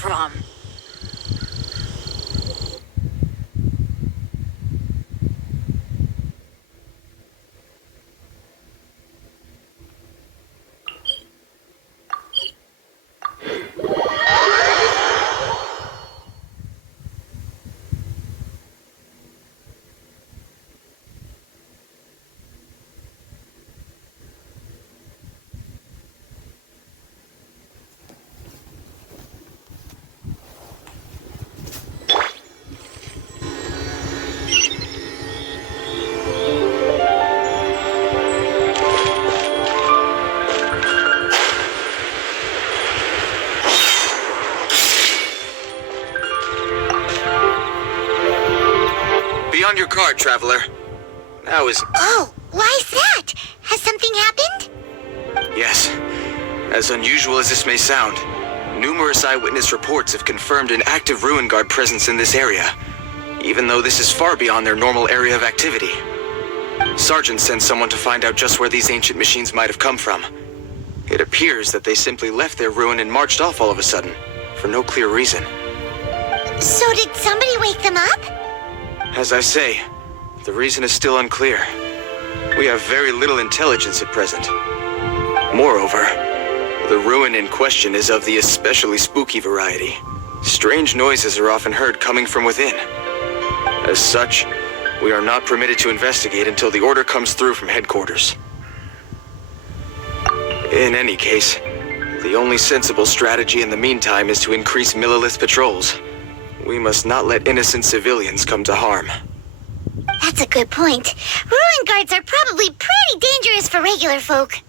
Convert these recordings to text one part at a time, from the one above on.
from? Be on your guard, traveler. Now is... Oh, why's that? Has something happened? Yes. As unusual as this may sound, numerous eyewitness reports have confirmed an active Ruin Guard presence in this area, even though this is far beyond their normal area of activity. Sergeant sent someone to find out just where these ancient machines might have come from. It appears that they simply left their ruin and marched off all of a sudden, for no clear reason. So did somebody wake them up? As I say, the reason is still unclear. We have very little intelligence at present. Moreover, the ruin in question is of the especially spooky variety. Strange noises are often heard coming from within. As such, we are not permitted to investigate until the order comes through from headquarters. In any case, the only sensible strategy in the meantime is to increase Millilith patrols. We must not let innocent civilians come to harm. That's a good point. Ruin guards are probably pretty dangerous for regular folk.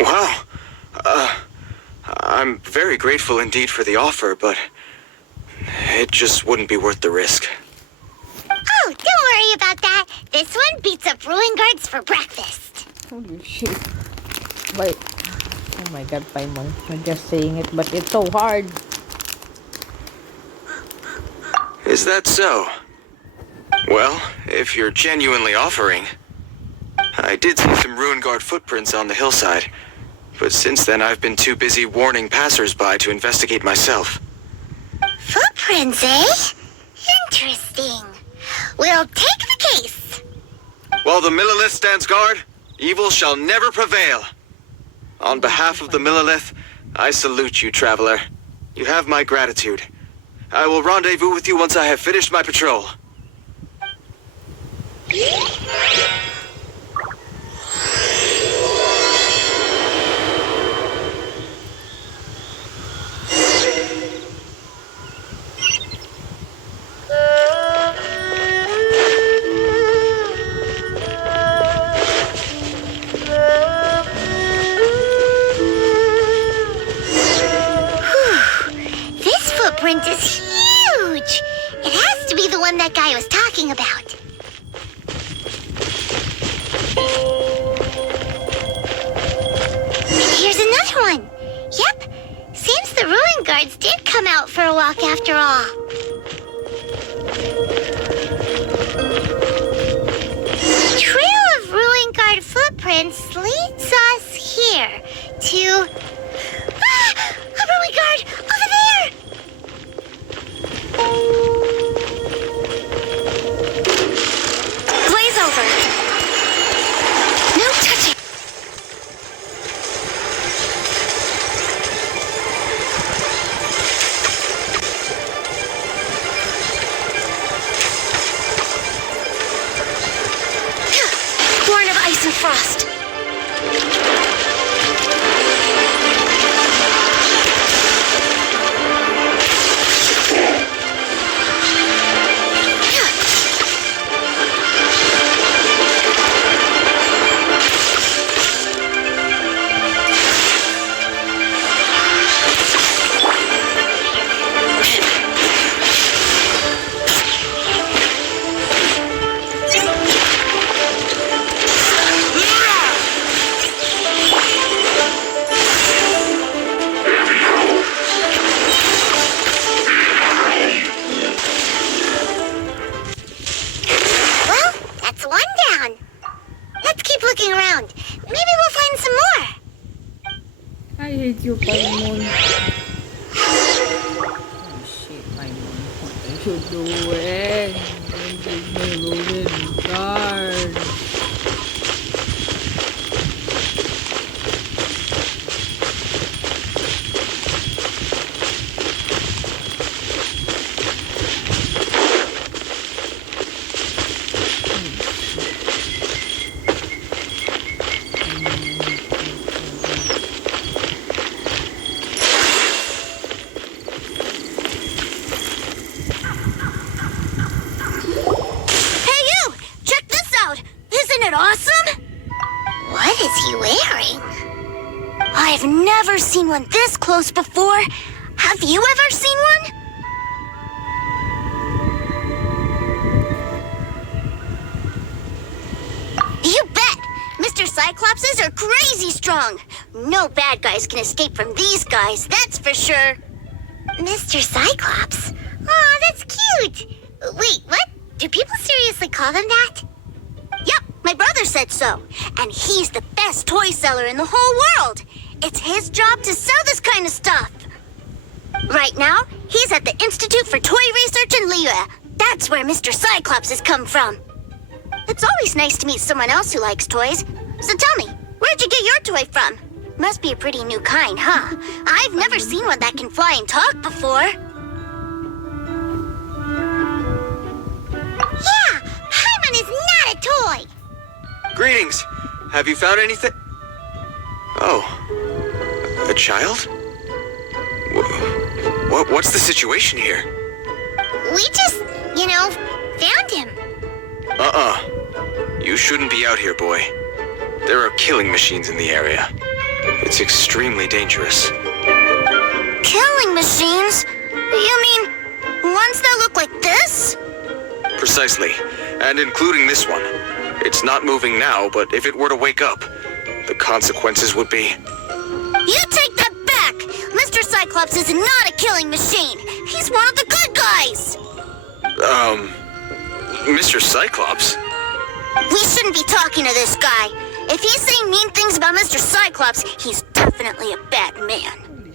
Wow. I'm very grateful indeed for the offer, but it just wouldn't be worth the risk. Oh, don't worry about that. This one beats up ruin guards for breakfast. Holy shit. Wait. Oh my god, Paimon. I'm just saying it, but it's so hard. Is that so? Well, if you're genuinely offering... I did see some Ruin Guard footprints on the hillside, but since then I've been too busy warning passers-by to investigate myself. Footprints, eh? Interesting. We'll take the case. While the Millilith stands guard, evil shall never prevail. On behalf of the Millilith, I salute you, traveler. You have my gratitude. I will rendezvous with you once I have finished my patrol. This footprint is huge. It has to be the one that guy was talking about. Here's another one. Yep. Seems the ruin guards did come out for a walk after all. Trail of ruin guard footprints leads us here to... Ah! A ruin guard! Over there! Blaze over! No touching! Born of ice and frost. I hate you, Paimon. you doing? Give me ruin guard. Hey, you! Check this out! Isn't it awesome? What is he wearing? I've never seen one this close before. Have you ever seen one? You bet! Mr. Cyclopses are crazy strong. No bad guys can escape from these guys, that's for sure. Mr. Cyclops? Aw, that's cute. Wait, what? Do people seriously call them that? Yep, my brother said so. And he's the best toy seller in the whole world. It's his job to sell this kind of stuff. Right now, he's at the Institute for Toy Research in Liyue. That's where Mr. Cyclops has come from. It's always nice to meet someone else who likes toys. So tell me, where'd you get your toy from? Must be a pretty new kind, huh? I've never seen one that can fly and talk before. Yeah, Paimon is not a toy. Greetings. Have you found anything? Oh, a child? What's the situation here? We just, found him. You shouldn't be out here, boy. There are killing machines in the area. It's extremely dangerous. Killing machines? You mean ones that look like this? Precisely. And including this one. It's not moving now, but if it were to wake up, the consequences would be... You take that back! Mr. Cyclops is not a killing machine. He's one of the good guys. Mr. Cyclops? We shouldn't be talking to this guy. If he's saying mean things about Mr. Cyclops, he's definitely a bad man.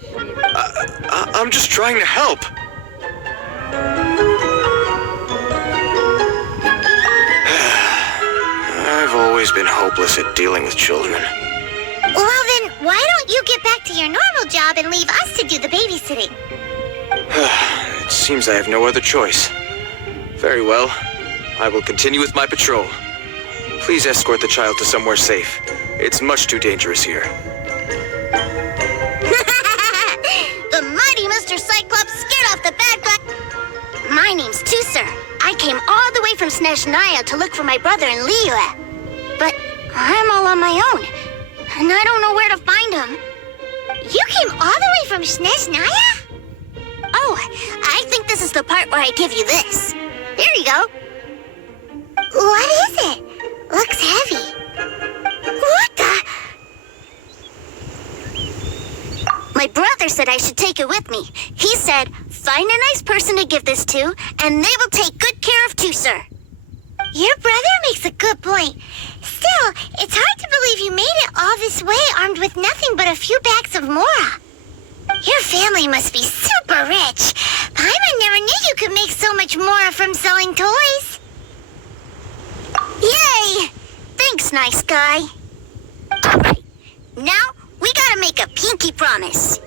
I'm just trying to help. I've always been hopeless at dealing with children. Well then, why don't you get back to your normal job and leave us to do the babysitting? It seems I have no other choice. Very well. I will continue with my patrol. Please escort the child to somewhere safe. It's much too dangerous here. The mighty Mr. Cyclops scared off the bad guy. My name's Tusser. I came all the way from Snezhnaya to look for my brother in Liyue. But I'm all on my own, and I don't know where to find him. You came all the way from Snezhnaya? Oh, I think this is the part where I give you this. Here you go. What is it? Looks heavy. What the? My brother said I should take it with me. He said, find a nice person to give this to, and they will take good care of Tusser. Your brother makes a good point. Still, it's hard to believe you made it all this way armed with nothing but a few bags of mora. Your family must be super rich. Paimon never knew you could make so much mora from selling toys. Yay! Thanks, nice guy. All right, now we gotta make a pinky promise.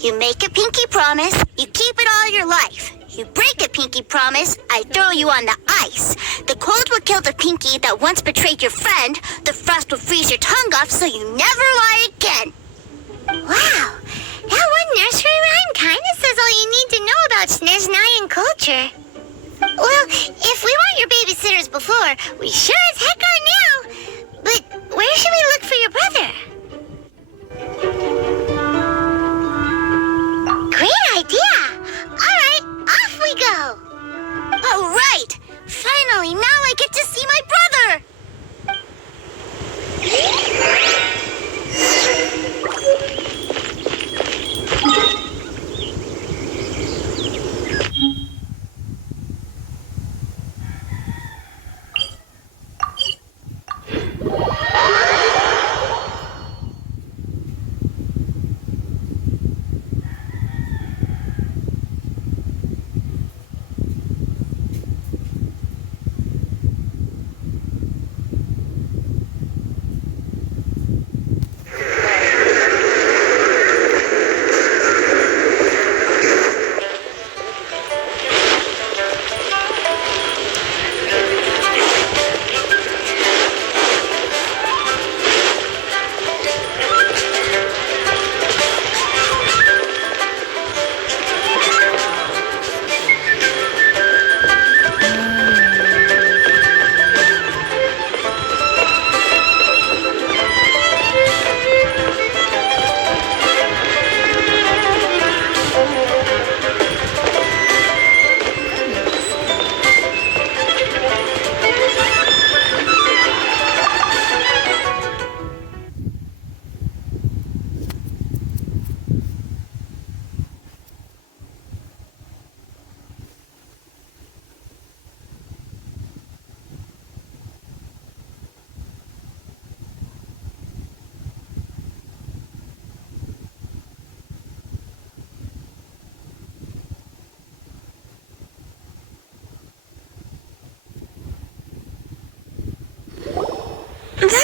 You make a pinky promise, you keep it all your life. You break a pinky promise, I throw you on the ice. The cold will kill the pinky that once betrayed your friend. The frost will freeze your tongue off so you never lie again. Wow, that one nursery rhyme kind of says all you need to know about Snezhnayan culture. Well, if we weren't your babysitters before, we sure as heck are now. But where should we look for your brother? Great idea! All right, off we go! All right, finally, now I get to see my brother.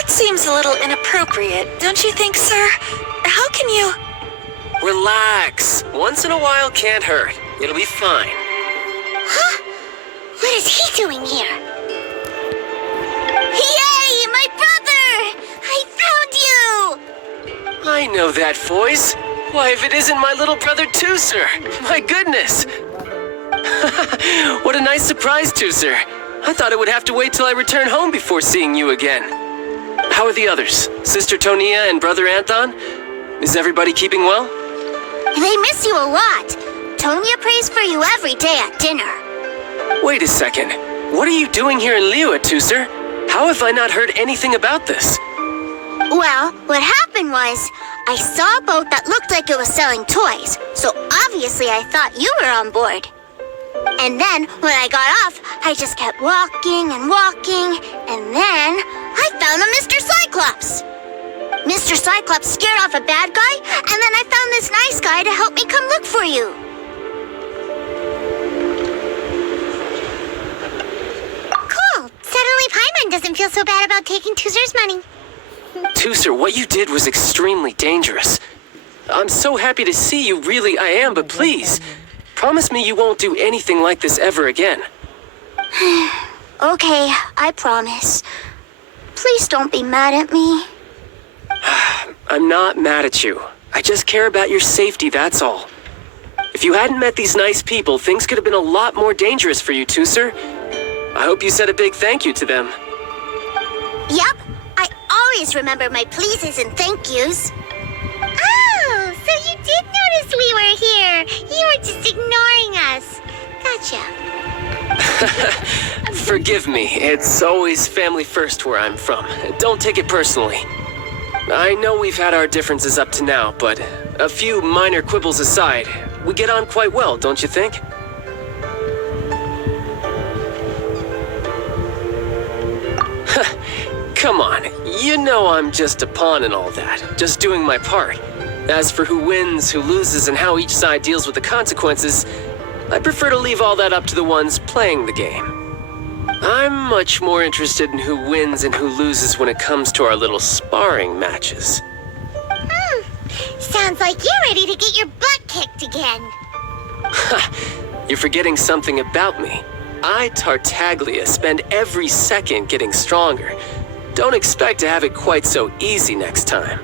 That seems a little inappropriate, don't you think, sir? How can you... Relax. Once in a while can't hurt. It'll be fine. Huh? What is he doing here? Yay, my brother! I found you! I know that voice. Why, if it isn't my little brother Tooser! My goodness! What a nice surprise, Tooser. I thought I would have to wait till I return home before seeing you again. How are the others? Sister Tonia and Brother Anthon? Is everybody keeping well? They miss you a lot. Tonya prays for you every day at dinner. Wait a second. What are you doing here in Liyue, Tooser? How have I not heard anything about this? Well, what happened was, I saw a boat that looked like it was selling toys, so obviously I thought you were on board. And then, when I got off, I just kept walking and walking, and then I found a Mr. Cyclops. Mr. Cyclops scared off a bad guy, and then I found this nice guy to help me come look for you. Cool. Suddenly Paimon doesn't feel so bad about taking Tooser's money. Tooser, what you did was extremely dangerous. I'm so happy to see you, really I am, but please, promise me you won't do anything like this ever again. Okay, I promise. Please don't be mad at me. I'm not mad at you. I just care about your safety, that's all. If you hadn't met these nice people, things could have been a lot more dangerous for you, Tooser. I hope you said a big thank you to them. Yep, I always remember my pleases and thank yous. Oh, so you did notice we were here. You were just ignoring us. Gotcha. Forgive me, it's always family first where I'm from. Don't take it personally. I know we've had our differences up to now, but a few minor quibbles aside, we get on quite well, don't you think? Come on, you know I'm just a pawn and all that, just doing my part. As for who wins, who loses, and how each side deals with the consequences, I prefer to leave all that up to the ones playing the game. I'm much more interested in who wins and who loses when it comes to our little sparring matches. Sounds like you're ready to get your butt kicked again. You're forgetting something about me. I, Tartaglia, spend every second getting stronger. Don't expect to have it quite so easy next time.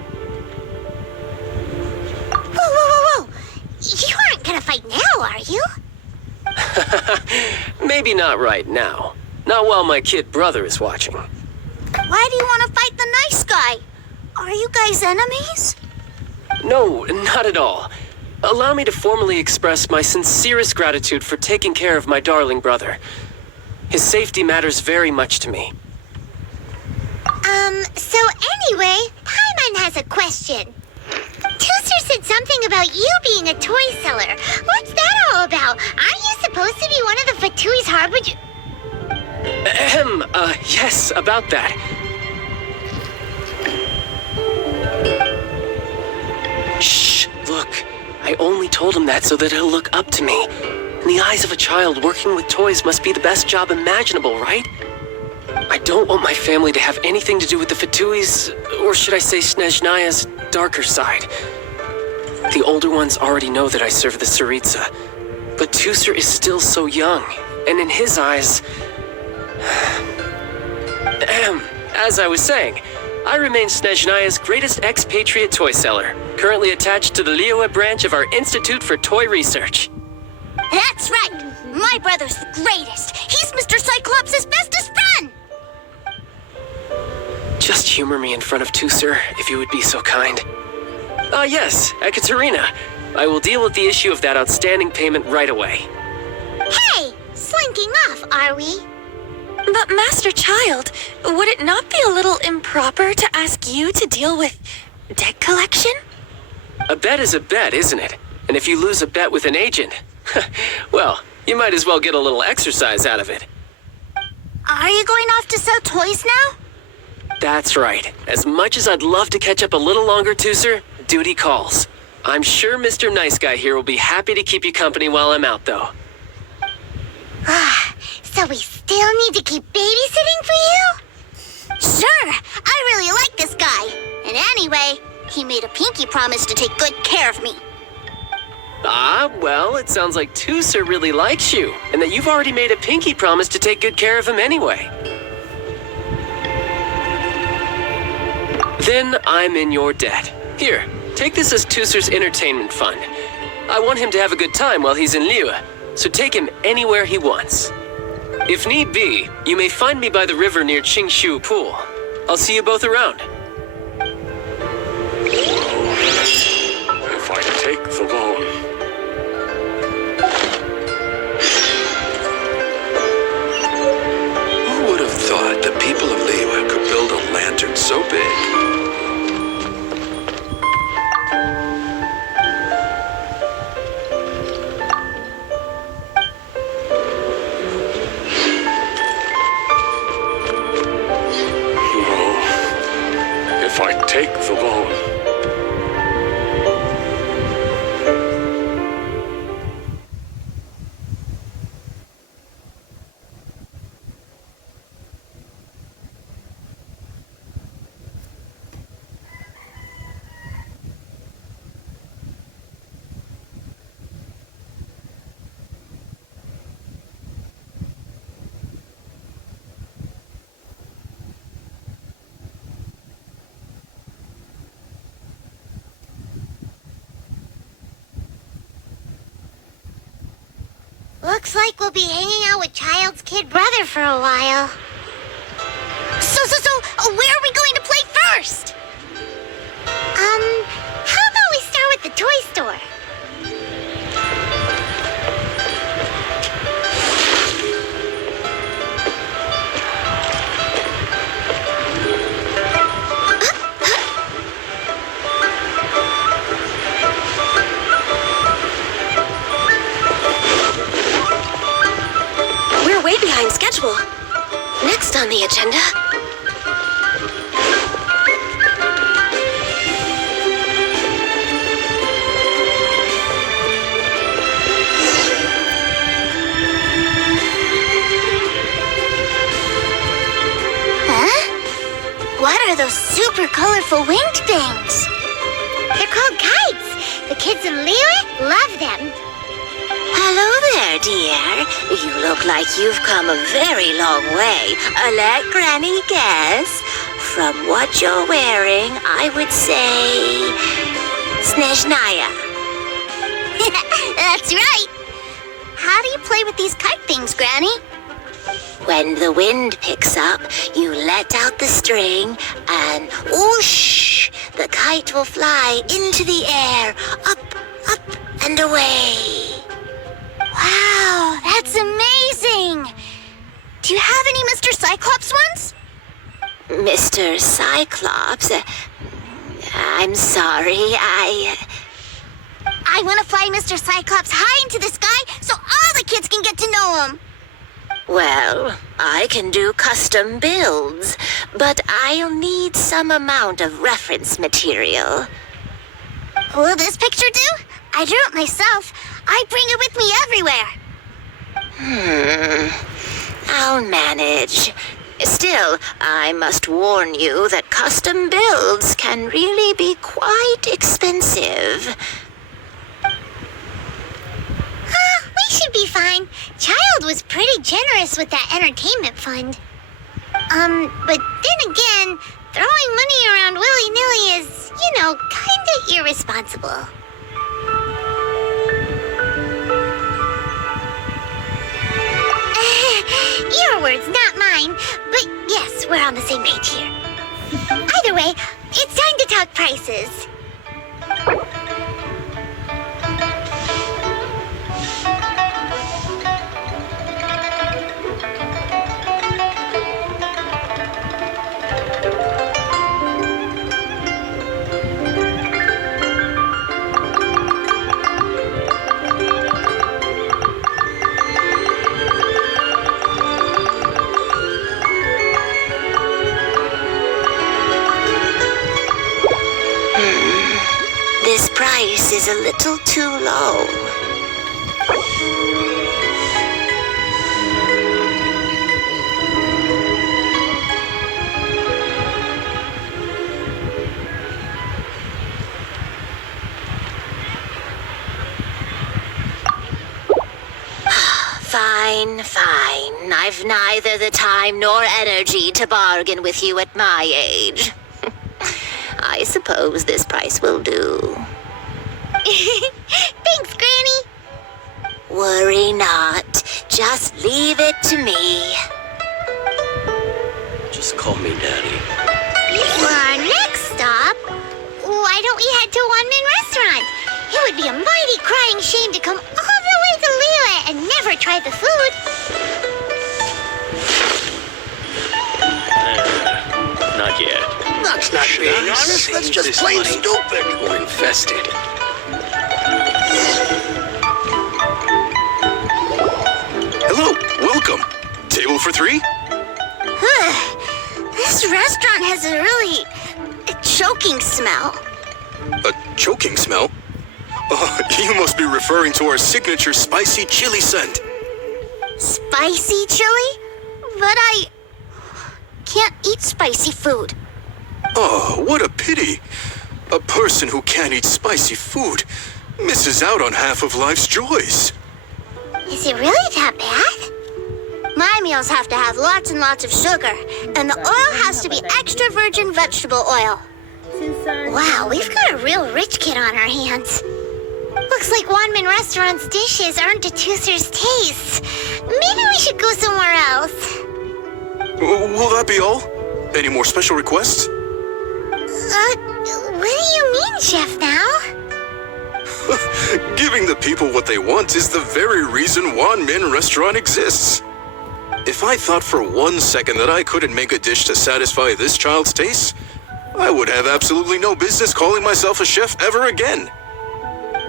Whoa, whoa, whoa, whoa! You aren't gonna fight now, are you? Maybe not right now. Not while my kid brother is watching. Why do you want to fight the nice guy? Are you guys enemies? No, not at all. Allow me to formally express my sincerest gratitude for taking care of my darling brother. His safety matters very much to me. So anyway, Paimon has a question. Tooser said something about you being a toy seller. What's that all about? Aren't you supposed to be one of the Fatui's harbinger? Yes, about that. Shh, look. I only told him that so that he'll look up to me. In the eyes of a child, working with toys must be the best job imaginable, right? I don't want my family to have anything to do with the Fatui's, or should I say Snezhnaya's, darker side. The older ones already know that I serve the Tsaritsa, but Tooser is still so young, and in his eyes... As I was saying, I remain Snezhnaya's greatest expatriate toy seller, currently attached to the Liyue branch of our Institute for Toy Research. That's right! My brother's the greatest! He's Mr. Cyclops' bestest friend! Just humor me in front of Tooser, if you would be so kind. Yes, Ekaterina. I will deal with the issue of that outstanding payment right away. Hey! Slinking off, are we? But Master Child, would it not be a little improper to ask you to deal with debt collection? A bet is a bet, isn't it? And if you lose a bet with an agent, well, you might as well get a little exercise out of it. Are you going off to sell toys now? That's right. As much as I'd love to catch up a little longer, Tooser, duty calls. I'm sure Mr. Nice Guy here will be happy to keep you company while I'm out, though. So we still need to keep babysitting for you? Sure, I really like this guy. And anyway, he made a pinky promise to take good care of me. Ah, well, it sounds like Tooser really likes you, and that you've already made a pinky promise to take good care of him anyway. Then I'm in your debt. Here, take this as Tooser's entertainment fund. I want him to have a good time while he's in Liyue, so take him anywhere he wants. If need be, you may find me by the river near Qingshu Pool. I'll see you both around. If I take the loan. Who would have thought the people of Liyue could build a lantern so big? If I take the loan. Looks like we'll be hanging out with Child's kid brother for a while. So, where are we going to play first? How about we start with the toy store? We're way behind schedule. Next on the agenda. What are those super colorful winged things? They're called kites. The kids in Liyue love them. Hello there, dear. You look like you've come a very long way. Let Granny guess. From what you're wearing, I would say... Snezhnaya. That's right. How do you play with these kite things, Granny? When the wind picks up, you let out the string and whoosh! The kite will fly into the air, up, and away. Wow, that's amazing. Do you have any Mr. Cyclops ones? Mr. Cyclops, I'm sorry, I want to fly Mr. Cyclops high into the sky so all the kids can get to know him. Well, I can do custom builds, but I'll need some amount of reference material. Will this picture do? I drew it myself. I bring it with me everywhere. I'll manage. Still, I must warn you that custom builds can really be quite expensive. We should be fine. Child was pretty generous with that entertainment fund. But then again, throwing money around willy-nilly is, kinda irresponsible. Your words, not mine. But yes, we're on the same page here. Either way, it's time to talk prices. This price is a little too low. Fine, fine. I've neither the time nor energy to bargain with you at my age. I suppose this price will do. Thanks, Granny. Worry not. Just leave it to me. Just call me Daddy. For our next stop, why don't we head to One Min Restaurant? It would be a mighty crying shame to come all the way to Liyue and never try the food. Not yet. That's not being honest. That's just plain stupid. Or infested. Hello, welcome. Table for 3? This restaurant has a really choking smell. A choking smell? Oh, you must be referring to our signature spicy chili scent. Spicy chili? But I can't eat spicy food. Oh, what a pity. A person who can't eat spicy food misses out on half of life's joys. Is it really that bad? My meals have to have lots and lots of sugar, and the oil has to be extra virgin vegetable oil. Wow, we've got a real rich kid on our hands. Looks like One Min Restaurant's dishes aren't to Tooser's taste. Maybe we should go somewhere else. Will that be all? Any more special requests? What do you mean, Chef now? Giving the people what they want is the very reason Wan Min Restaurant exists. If I thought for 1 second that I couldn't make a dish to satisfy this child's taste, I would have absolutely no business calling myself a chef ever again.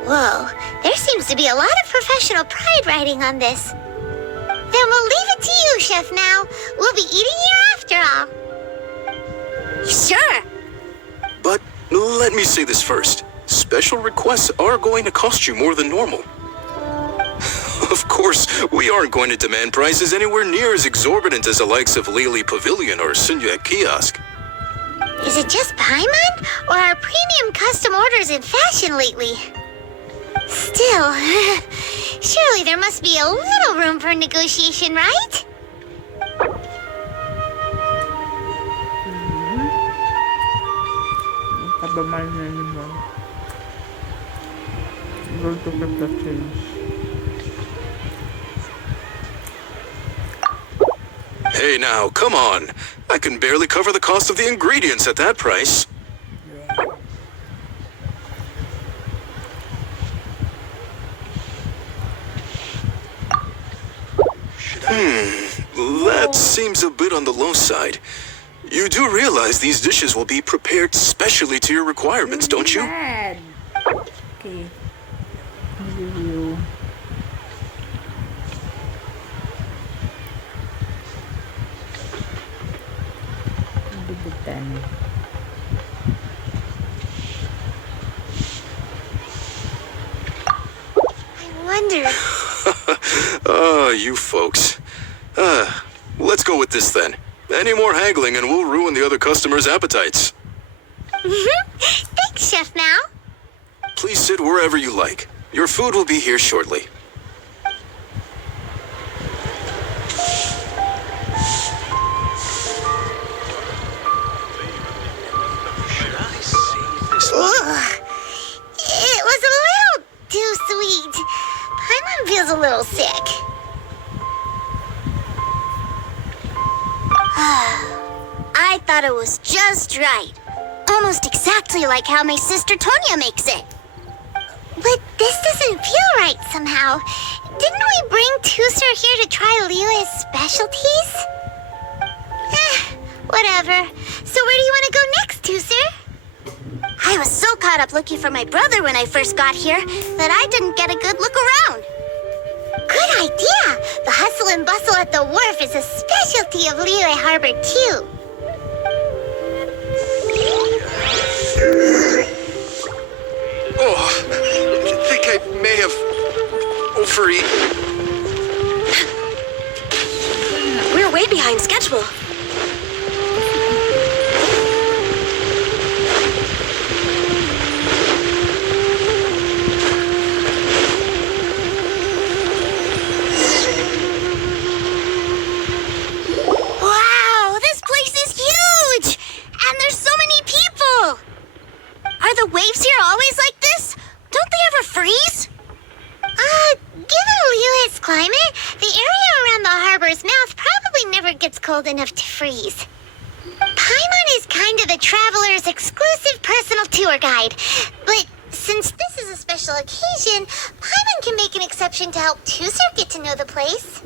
Whoa, there seems to be a lot of professional pride riding on this. Then we'll leave it to you, Chef now. We'll be eating here after all. Sure. But let me say this first. Special requests are going to cost you more than normal. Of course, we aren't going to demand prices anywhere near as exorbitant as the likes of Lily Pavilion or Sunya Kiosk. Is it just Paimon, or are premium custom orders in fashion lately? Still, surely there must be a little room for negotiation, right? Roll to keep the change. Hey now, come on. I can barely cover the cost of the ingredients at that price. That seems a bit on the low side. You do realize these dishes will be prepared specially to your requirements, don't you? Bad. Okay. Review. Give it 10. I wonder. Ah, you folks. Let's go with this then. Any more haggling and we'll ruin the other customers' appetites. Thanks, Chef now. Please sit wherever you like. Your food will be here shortly. Ugh. It was a little too sweet. Paimon feels a little sick. I thought it was just right. Almost exactly like how my sister Tonya makes it. But this doesn't feel right somehow. Didn't we bring Tooser here to try Liyue's specialties? Whatever. So where do you want to go next, Tooser? I was so caught up looking for my brother when I first got here that I didn't get a good look around. Good idea! The hustle and bustle at the wharf is a specialty of Liyue Harbor, too. Oh, I think I may have overeaten. We're way behind schedule. climate, the area around the harbor's mouth probably never gets cold enough to freeze. Paimon is kind of the traveler's exclusive personal tour guide, but since this is a special occasion, Paimon can make an exception to help Tusser get to know the place.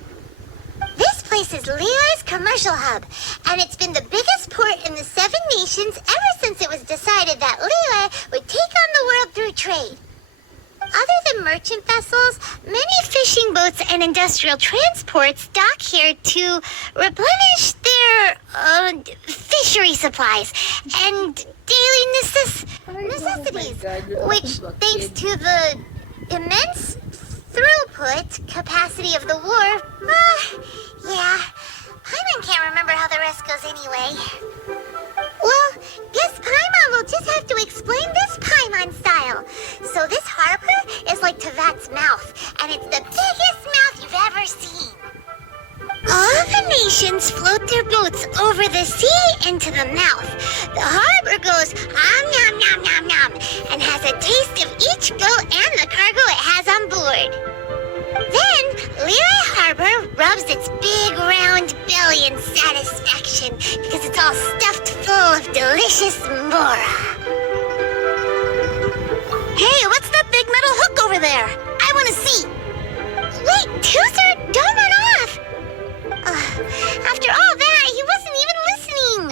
This place is Leo's commercial hub, and it's been the biggest port in the Seven Nations ever since it was decided that Leo would take on the world through trade. Other than merchant vessels, many fishing boats and industrial transports dock here to replenish their fishery supplies and daily necessities, which, thanks to the immense throughput capacity of the wharf, yeah, Paimon can't remember how the rest goes anyway. Well, guess Paimon will just have to explain this Paimon style. So this harbor is like Tevat's mouth, and it's the biggest mouth you've ever seen. All the nations float their boats over the sea into the mouth. The harbor goes nom nom nom nom and has a taste of each boat and the cargo it has on board. Then, Leroy Harbor rubs its big round belly in satisfaction because it's all stuffed full of delicious mora. Hey, what's that big metal hook over there? I want to see. Wait, Tusser, don't run off! After all that, he wasn't even listening.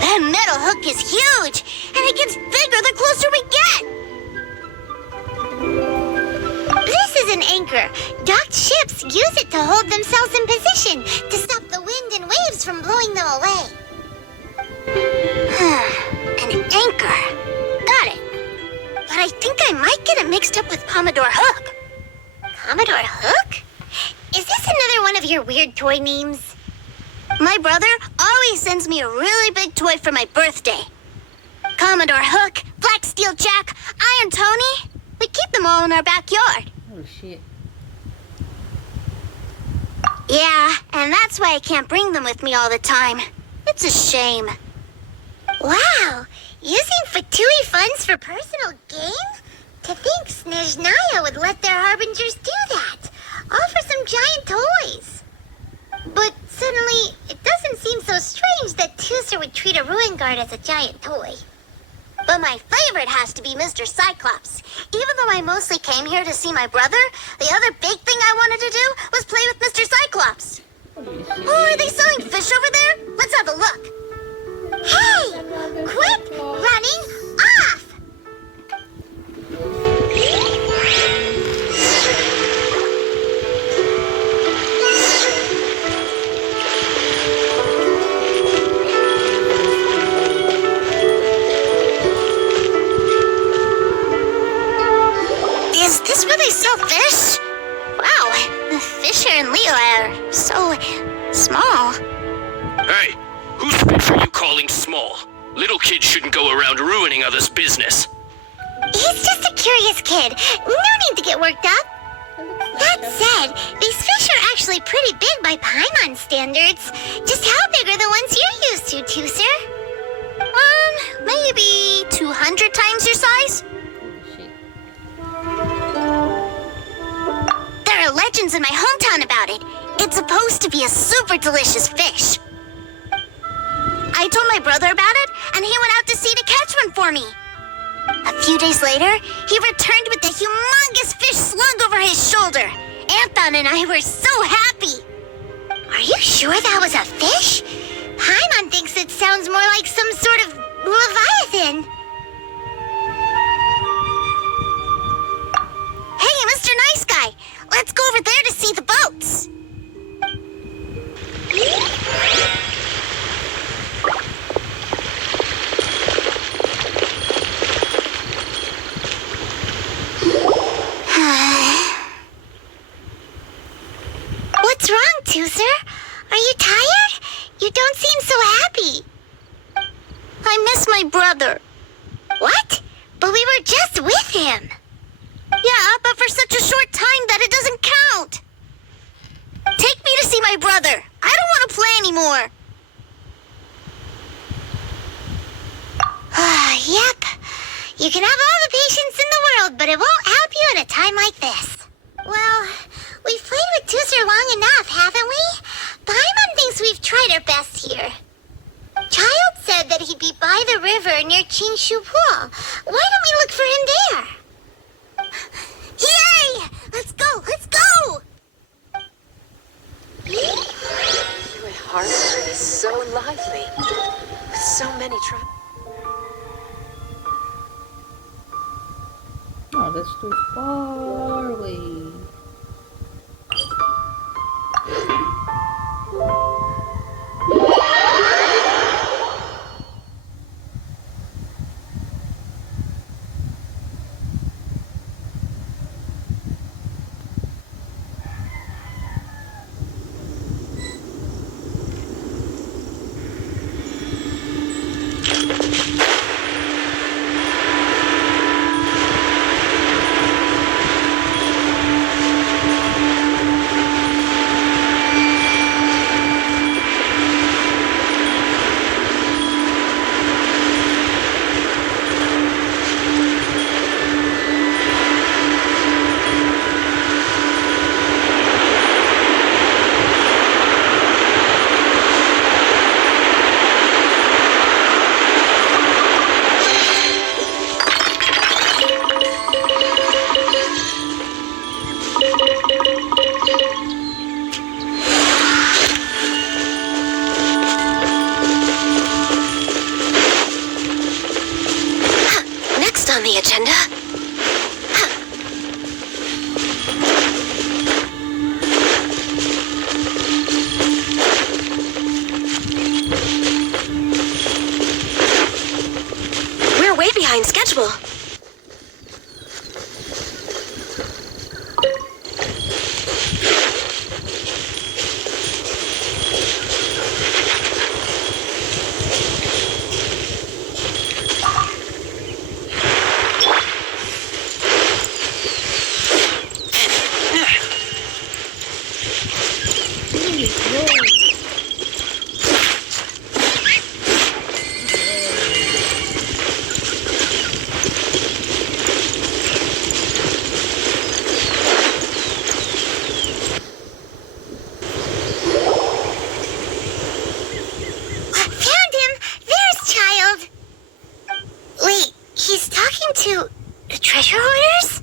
That metal hook is huge, and it gets bigger the closer we get. This is an anchor. Docked ships use it to hold themselves in position to stop the wind and waves from blowing them away. An anchor. Got it. But I think I might get it mixed up with Commodore Hook. Commodore Hook? Is this another one of your weird toy names? My brother always sends me a really big toy for my birthday. Commodore Hook, Black Steel Jack, Iron Tony. We keep them all in our backyard. Oh shit. Yeah, and that's why I can't bring them with me all the time. It's a shame. Wow! Using Fatui funds for personal gain? To think Snezhnaya would let their harbingers do that. All for some giant toys. But suddenly, it doesn't seem so strange that Tusser would treat a ruin guard as a giant toy. But my favorite has to be Mr. Cyclops. Even though I mostly came here to see my brother, the other big thing I wanted to do was play with Mr. Cyclops. Oh, are they selling fish over there? Let's have a look. Hey! Quit running off! Is this where they sell fish? Wow, the fish here in Leo are so small. Hey, whose fish are you calling small? Little kids shouldn't go around ruining others' business. He's just a curious kid. No need to get worked up. That said, these fish are actually pretty big by Paimon standards. Just how big are the ones you're used to, Tusser? Maybe 200 times your size? There are legends in my hometown about it. It's supposed to be a super delicious fish. I told my brother about it, and he went out to sea to catch one for me. A few days later, he returned with the humongous fish slung over his shoulder. Anthon and I were so happy. Are you sure that was a fish? Paimon thinks it sounds more like some sort of leviathan. Hey, Mr. Nice Guy, let's go over there to see the boats. What's wrong, Tusser? Are you tired? You don't seem so happy. I miss my brother. What? But we were just with him. Yeah, but for such a short time that my brother. I don't want to play anymore. Yep. You can have all the patience in the world, but it won't help you at a time like this. Well, we've played with Tooser long enough, haven't we? Paimon thinks we've tried our best here. Child said that he'd be by the river near Chinshu Pool. Why don't we look for him there? Yay! Let's go! Let's go! My heart is so lively. With so many Oh, that's too far away. Next on the agenda. We're way behind schedule. Found him! There's Child! Wait, he's talking to the treasure hoarders?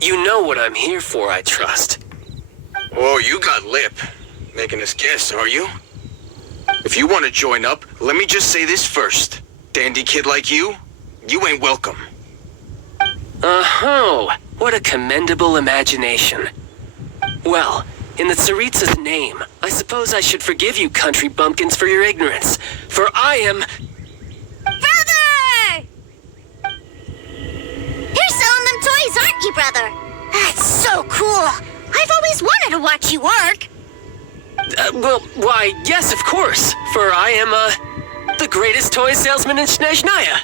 You know what I'm here for, I trust. Oh, you got lip. Making us guess, are you? If you want to join up, let me just say this first. Dandy kid like you ain't welcome. Oh, what a commendable imagination. Well, in the Tsaritsa's name, I suppose I should forgive you country bumpkins for your ignorance, for I am... Brother! You're selling them toys, aren't you, brother? That's so cool. I've always wanted to watch you work. Why, yes, of course, for I am, the greatest toy salesman in Snezhnaya.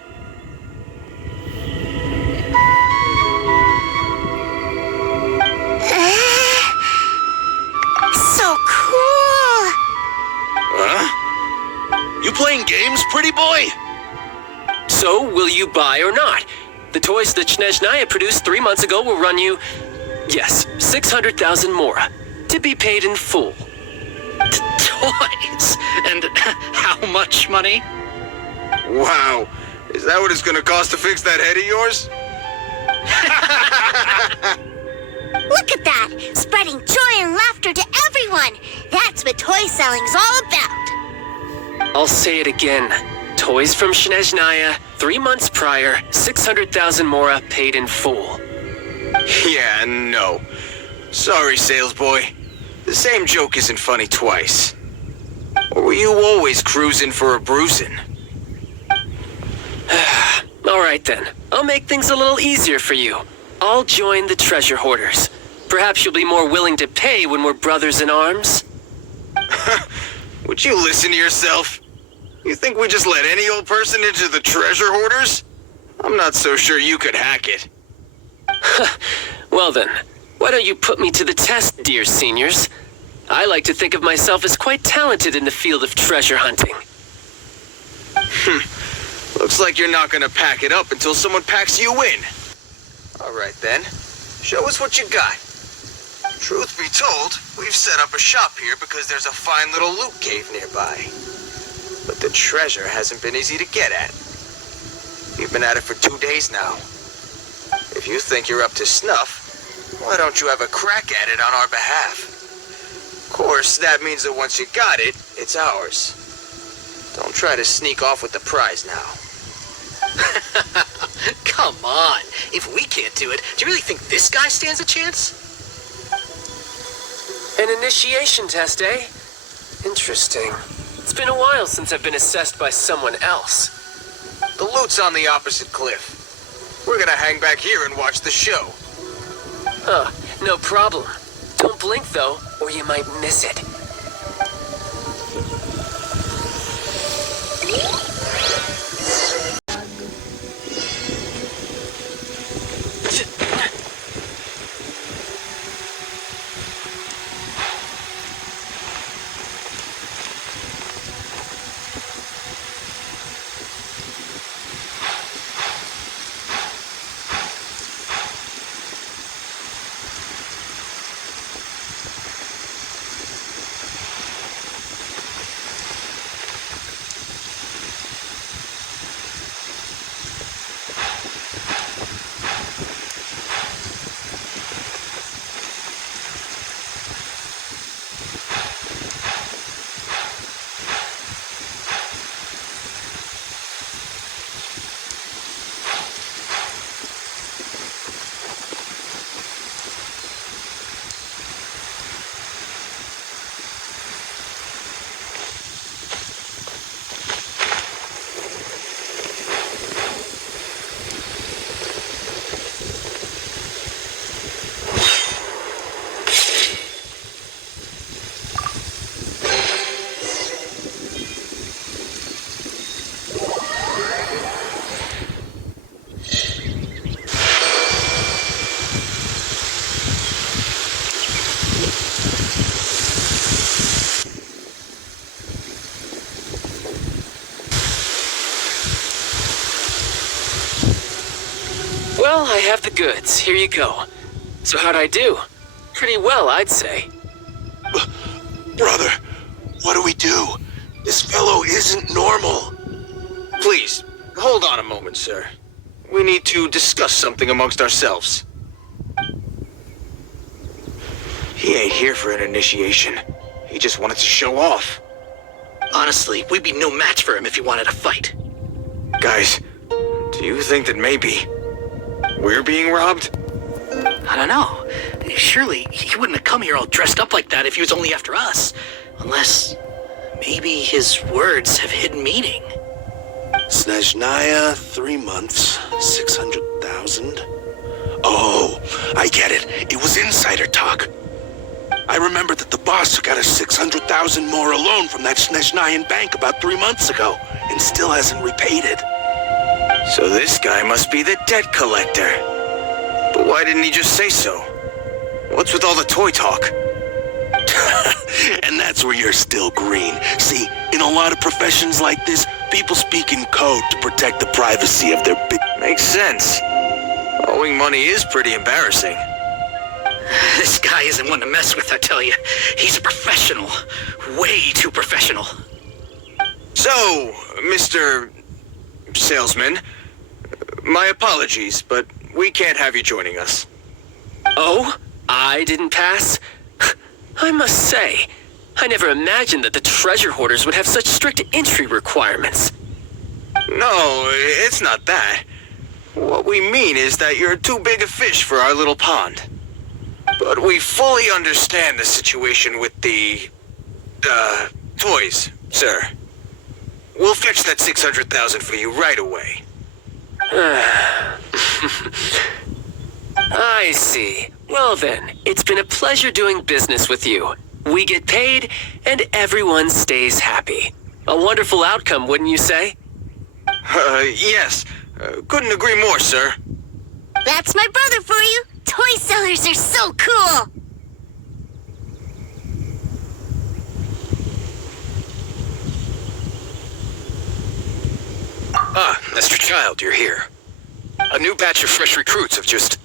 So cool! Huh? You playing games, pretty boy? So, will you buy or not? The toys that Snezhnaya produced 3 months ago will run you, yes, 600,000 mora, to be paid in full. Toys? And how much money? Wow. Is that what it's gonna cost to fix that head of yours? Look at that! Spreading joy and laughter to everyone! That's what toy selling's all about! I'll say it again. Toys from Snezhnaya, 3 months prior, 600,000 mora paid in full. Yeah, no. Sorry, sales boy. The same joke isn't funny twice. Or were you always cruising for a bruising? All right then. I'll make things a little easier for you. I'll join the treasure hoarders. Perhaps you'll be more willing to pay when we're brothers in arms. Would you listen to yourself? You think we just let any old person into the treasure hoarders? I'm not so sure you could hack it. Well then, why don't you put me to the test, dear seniors? I like to think of myself as quite talented in the field of treasure hunting. Looks like you're not gonna pack it up until someone packs you in. All right then, show us what you got. Truth be told, we've set up a shop here because there's a fine little loot cave nearby. But the treasure hasn't been easy to get at. We've been at it for 2 days now. If you think you're up to snuff, why don't you have a crack at it on our behalf? Of course, that means that once you got it, it's ours. Don't try to sneak off with the prize now. Come on. If we can't do it, do you really think this guy stands a chance? An initiation test, eh? Interesting. It's been a while since I've been assessed by someone else. The loot's on the opposite cliff. We're gonna hang back here and watch the show. Huh, no problem. Don't blink, though, or you might miss it. Well, I have the goods. Here you go. So how'd I do? Pretty well, I'd say. Brother, what do we do? This fellow isn't normal. Please, hold on a moment, sir. We need to discuss something amongst ourselves. He ain't here for an initiation. He just wanted to show off. Honestly, we'd be no match for him if he wanted to fight. Guys, do you think that maybe we're being robbed? I don't know. Surely he wouldn't have come here all dressed up like that if he was only after us. Unless maybe his words have hidden meaning. Snezhnaya, 3 months, 600,000. Oh, I get it. It was insider talk. I remember that the boss took out a 600,000 more alone from that Snezhnayan bank about 3 months ago, and still hasn't repaid it. So this guy must be the debt collector. But why didn't he just say so? What's with all the toy talk? And that's where you're still green. See, in a lot of professions like this, people speak in code to protect the privacy of their Makes sense. Owing money is pretty embarrassing. This guy isn't one to mess with, I tell you. He's a professional. Way too professional. So, Mr. Salesman, my apologies, but we can't have you joining us. Oh? I didn't pass? I must say, I never imagined that the treasure hoarders would have such strict entry requirements. No, it's not that. What we mean is that you're too big a fish for our little pond. But we fully understand the situation with the, toys, sir. We'll fetch that 600,000 for you right away. I see. Well then, it's been a pleasure doing business with you. We get paid, and everyone stays happy. A wonderful outcome, wouldn't you say? Yes. Couldn't agree more, sir. That's my brother for you. Toy sellers are so cool. Ah, Mr. Child, you're here. A new batch of fresh recruits have just...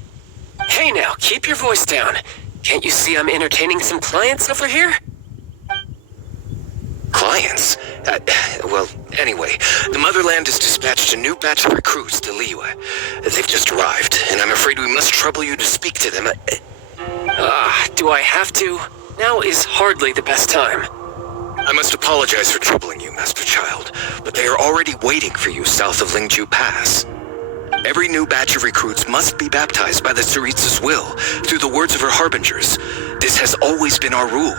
Hey now, keep your voice down. Can't you see I'm entertaining some clients over here? Clients? Well, anyway, the Motherland has dispatched a new batch of recruits to Liyue. They've just arrived, and I'm afraid we must trouble you to speak to them. Do I have to? Now is hardly the best time. I must apologize for troubling you, Master Child, but they are already waiting for you south of Lingju Pass. Every new batch of recruits must be baptized by the Tsaritsa's will, through the words of her harbingers. This has always been our rule.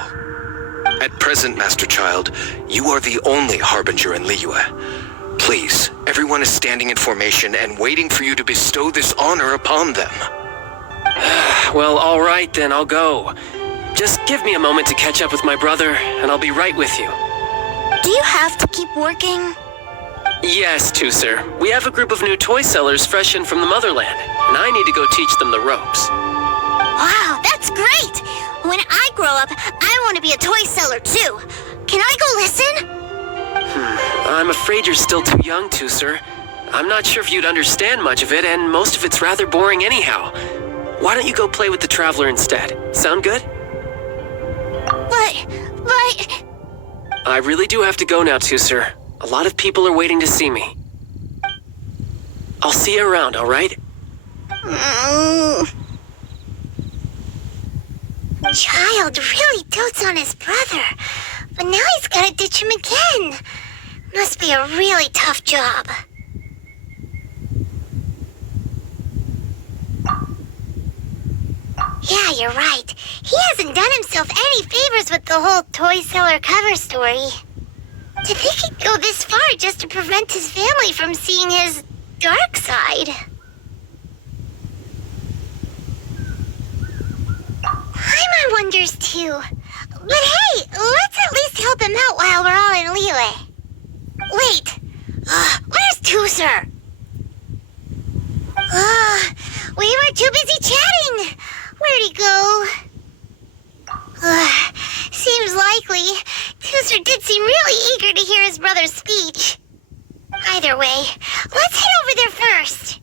At present, Master Child, you are the only harbinger in Liyue. Please, everyone is standing in formation and waiting for you to bestow this honor upon them. Well, all right then, I'll go. Just give me a moment to catch up with my brother, and I'll be right with you. Do you have to keep working? Yes, Tusser. We have a group of new toy sellers fresh in from the Motherland, and I need to go teach them the ropes. Wow, that's great! When I grow up, I want to be a toy seller too. Can I go listen? I'm afraid you're still too young, Tusser. I'm not sure if you'd understand much of it, and most of it's rather boring anyhow. Why don't you go play with the Traveler instead? Sound good? But... I really do have to go now, Tusser. A lot of people are waiting to see me. I'll see you around, all right? Child really dotes on his brother, but now he's gotta ditch him again. Must be a really tough job. Yeah, you're right. He hasn't done himself any favors with the whole toy seller cover story. To think he'd go this far just to prevent his family from seeing his dark side. Paimon wonders too. But hey, let's at least help him out while we're all in Liyue. Wait, where's Tusser? We were too busy chatting. Where'd he go? Seems likely. Tusser did seem really eager to hear his brother's speech. Either way, let's head over there first.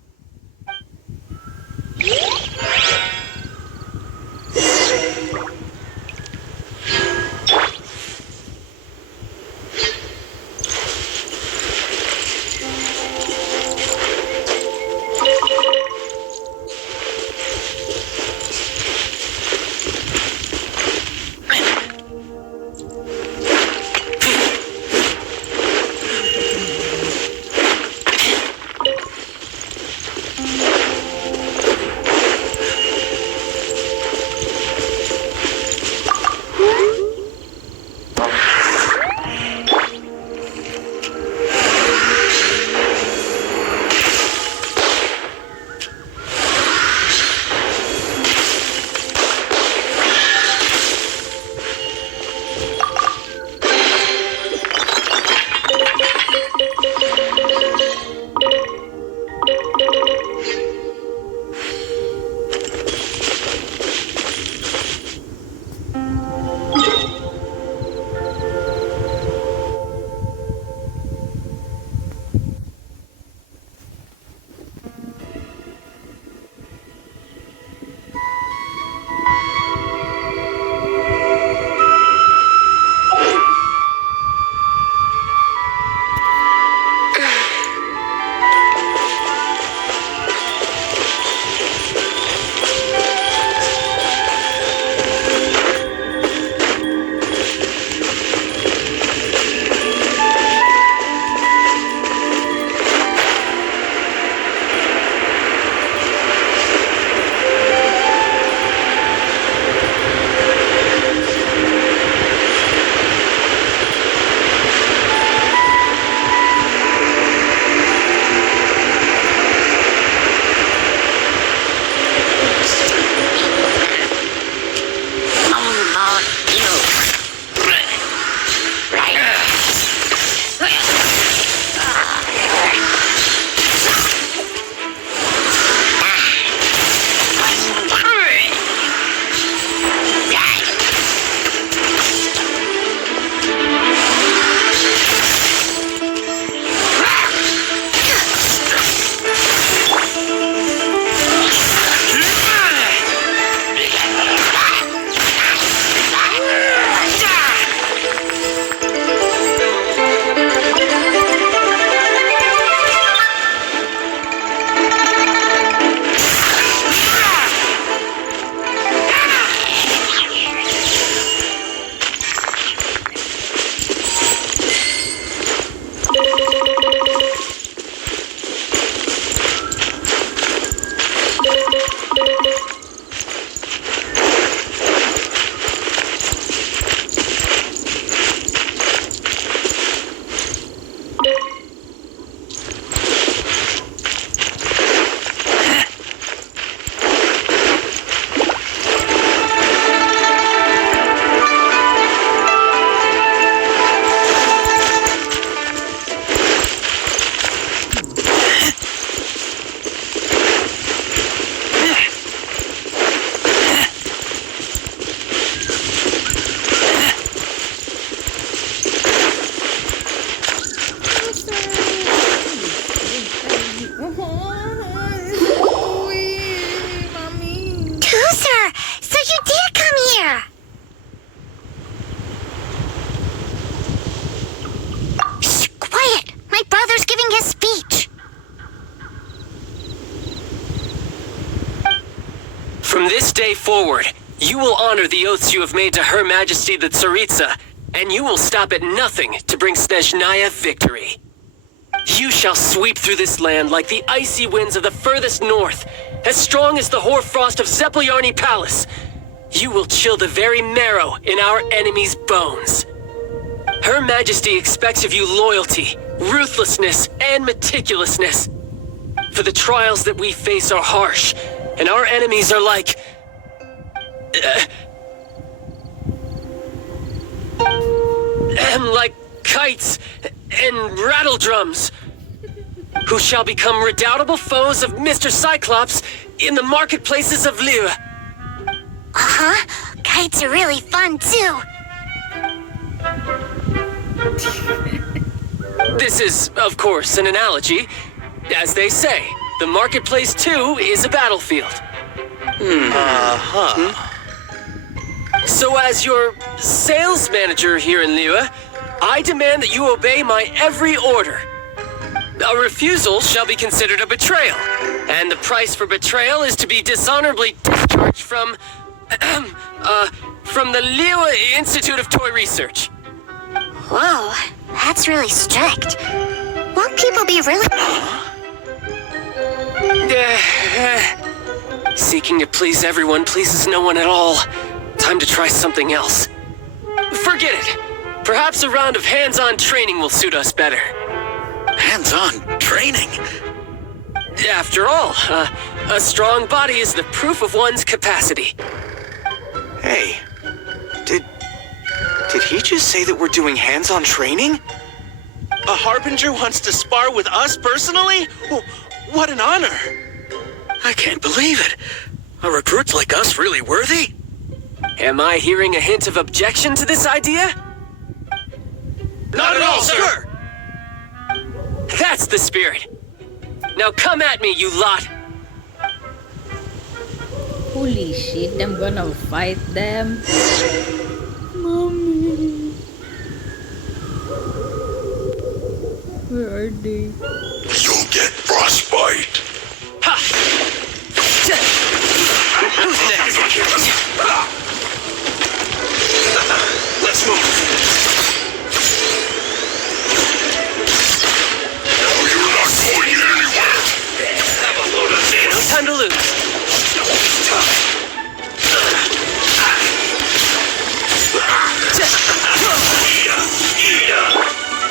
day forward, you will honor the oaths you have made to Her Majesty the Tsaritsa, and you will stop at nothing to bring Snezhnaya victory. You shall sweep through this land like the icy winds of the furthest north, as strong as the hoarfrost of Zepelyarny Palace. You will chill the very marrow in our enemies' bones. Her Majesty expects of you loyalty, ruthlessness, and meticulousness. For the trials that we face are harsh, and our enemies are like... like kites and rattle drums, who shall become redoubtable foes of Mr. Cyclops in the marketplaces of Liyue. Uh-huh. Kites are really fun, too. This is, of course, an analogy. As they say, the marketplace, too, is a battlefield. So as your sales manager here in Liyue, I demand that you obey my every order. A refusal shall be considered a betrayal, and the price for betrayal is to be dishonorably discharged from the Liyue Institute of Toy Research. Whoa, that's really strict. Won't people be really... Seeking to please everyone pleases no one at all. Time to try something else. Forget it. Perhaps a round of hands-on training will suit us better. Hands-on training? After all, a strong body is the proof of one's capacity. Hey, did he just say that we're doing hands-on training? A Harbinger wants to spar with us personally? What an honor! I can't believe it. Are recruits like us really worthy? Am I hearing a hint of objection to this idea? Not at all, sir! That's the spirit. Now come at me, you lot. Holy shit, I'm gonna fight them. Mommy. Where are they? You'll get frostbite. Ha! Who's next? Let's move. No, you're not going anywhere. Have a load of this. No time to lose.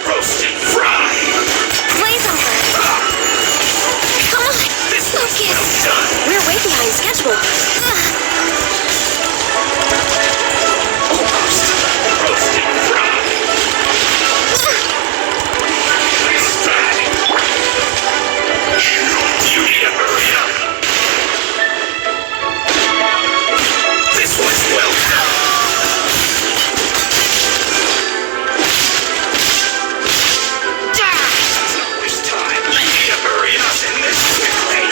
Roasted fry. Blaze over. Come on, focus. We're way behind schedule. Roasted fry. You need to hurry up. This one's well done. This time, you need to hurry up in this quickly.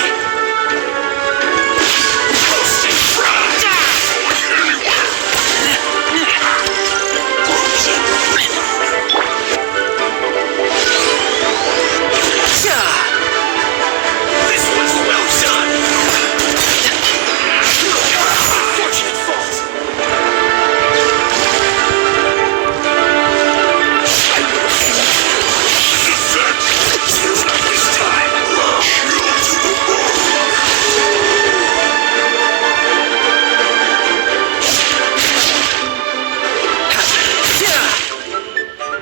Roasted fry. Going anywhere. This one's well done. Unfortunate fault. Not this time. Shield to the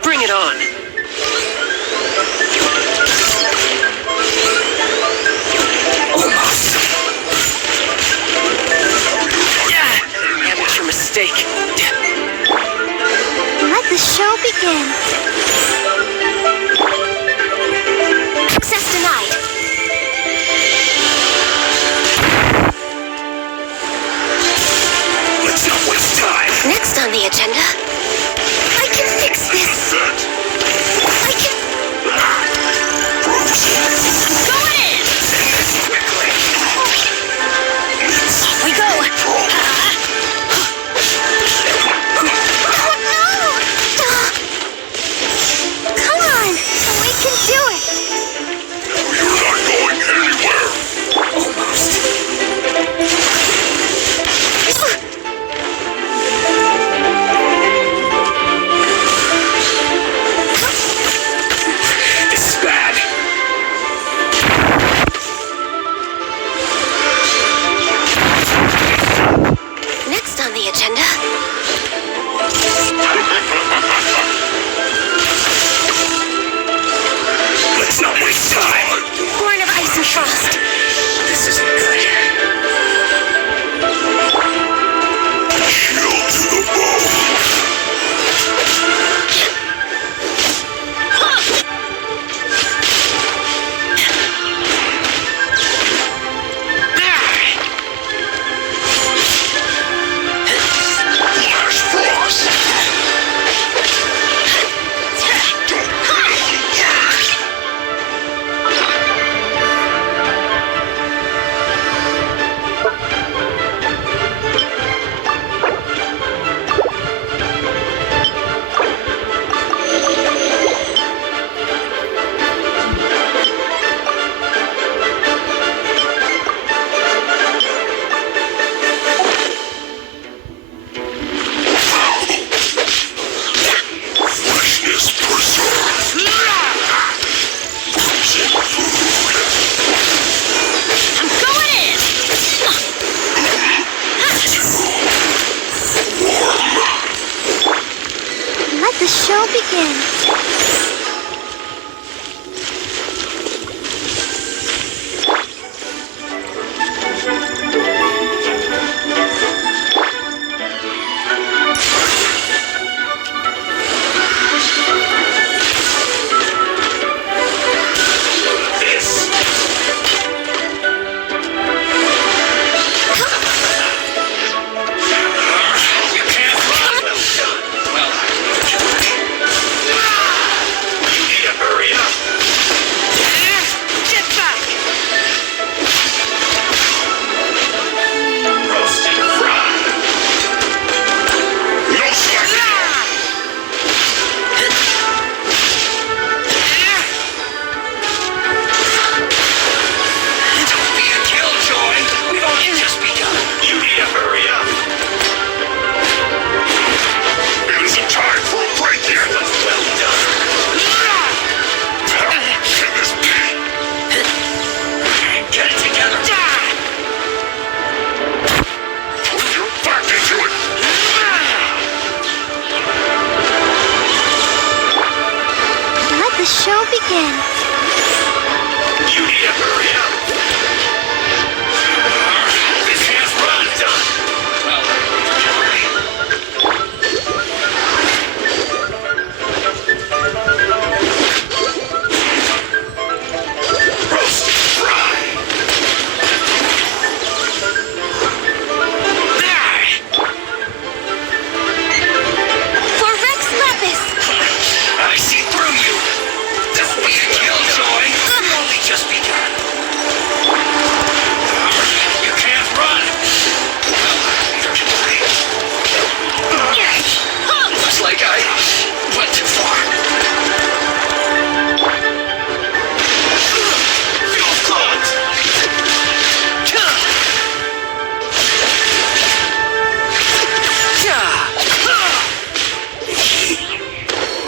Bring it on. Amateur mistake. Let the show begin. Access denied. Let's not waste time. Next on the agenda, I can fix this. I can... Going in! Off we go! Oh no! Come on! We can do it! You're not going anywhere. Almost. the agenda? Let's not waste time. Born of ice and frost. This isn't good. Chill to the bone. Flash frost. Freshness preserved. Frozen food. I'm going in! Warm. Let the show begin. This. You can't run. Well, you need to hurry up. Get back! Roast and fry. No slacking. Don't be a killjoy. We've only just begun. You need to hurry up. It isn't time for a break yet. Well done. How can this be? Get it together. Put your back into it. Let the show begin. You need to hurry up. This can't run. Done. Roast and fry. For Rex Lapis! I see through you. Don't be a killjoy. We've only just begun. You can't run. Looks like I went too far. Feel caught.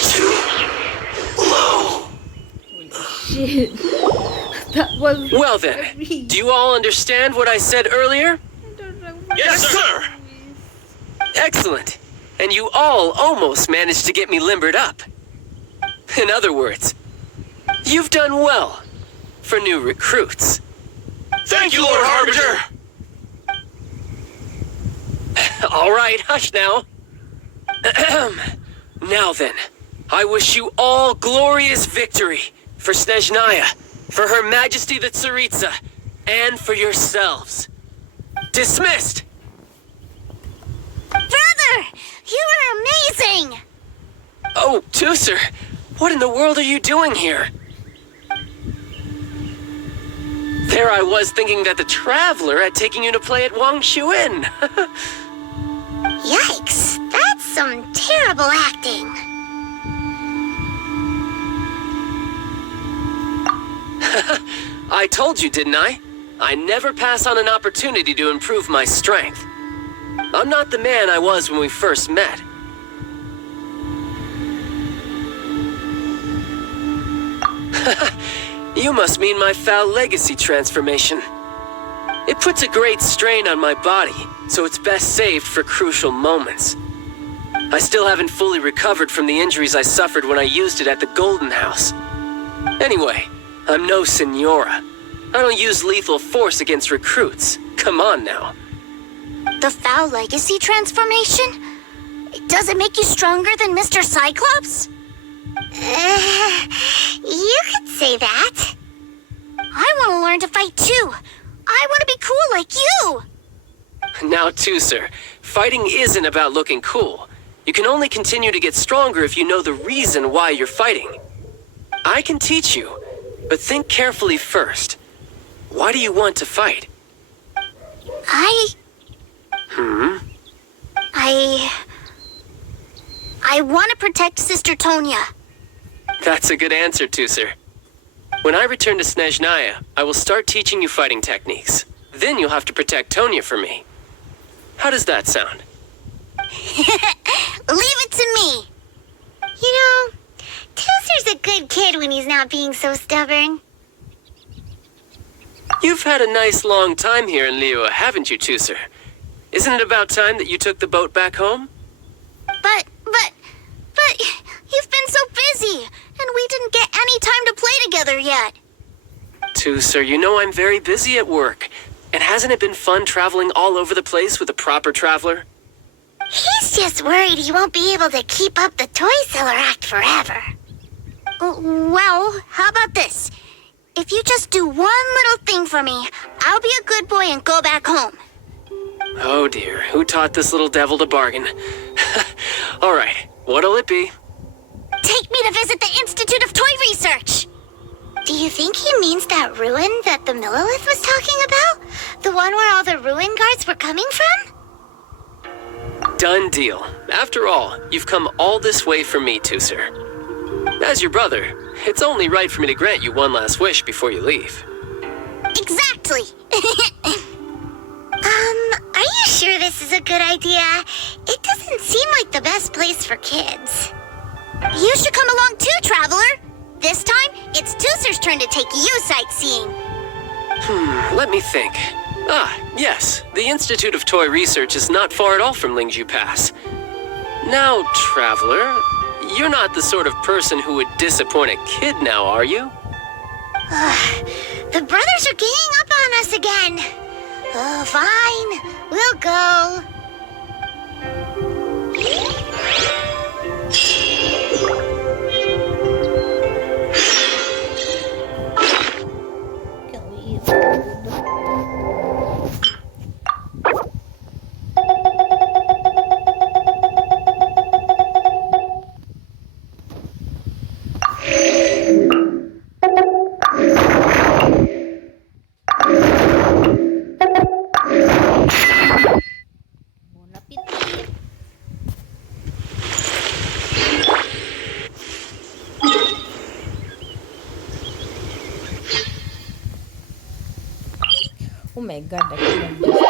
Too low. Shit. That was Well then, do you all understand what I said earlier? Yes, sir! Excellent. And you all almost managed to get me limbered up. In other words, you've done well for new recruits. Thank you, Lord Harbinger! All right, hush now. Now then, I wish you all glorious victory for Snezhnaya, for Her Majesty the Tsaritsa, and for yourselves. Dismissed! Brother, you are amazing! Oh, Tooser, what in the world are you doing here? There I was thinking that the Traveler had taken you to play at Wang Shuin. Yikes, that's some terrible acting. I told you, didn't I? I never pass on an opportunity to improve my strength. I'm not the man I was when we first met. You must mean my foul legacy transformation. It puts a great strain on my body, so it's best saved for crucial moments. I still haven't fully recovered from the injuries I suffered when I used it at the Golden House. Anyway, I'm no senora. I don't use lethal force against recruits. Come on now. The Foul Legacy transformation? Does it make you stronger than Mr. Cyclops? You could say that. I want to learn to fight too. I want to be cool like you. Now, Tooser, fighting isn't about looking cool. You can only continue to get stronger if you know the reason why you're fighting. I can teach you, but think carefully first. Why do you want to fight? I want to protect Sister Tonya. That's a good answer, Tooser. When I return to Snezhnaya, I will start teaching you fighting techniques. Then you'll have to protect Tonya for me. How does that sound? Leave it to me. You know, Tooser's a good kid when he's not being so stubborn. You've had a nice long time here in Liyue, haven't you, Tooser? Isn't it about time that you took the boat back home? But you've been so busy, and we didn't get any time to play together yet. Tooser, you know I'm very busy at work. And hasn't it been fun traveling all over the place with a proper traveler? He's just worried he won't be able to keep up the toy seller act forever. Well, how about this? If you just do one little thing for me, I'll be a good boy and go back home. Oh dear, who taught this little devil to bargain? All right, what'll it be? Take me to visit the Institute of Toy Research. Do you think he means that ruin that the Millilith was talking about? The one where all the ruin guards were coming from? Done deal. After all, you've come all this way for me, Tooser. As your brother, it's only right for me to grant you one last wish before you leave. Exactly. Are you sure this is a good idea? It doesn't seem like the best place for kids. You should come along too, Traveler. This time, it's Tooser's turn to take you sightseeing. Let me think. Yes, the Institute of Toy Research is not far at all from Lingzhu Pass. Now, Traveler, you're not the sort of person who would disappoint a kid now, are you? The brothers are ganging up on us again. Oh, fine. We'll go. Oh my god, I couldn't just...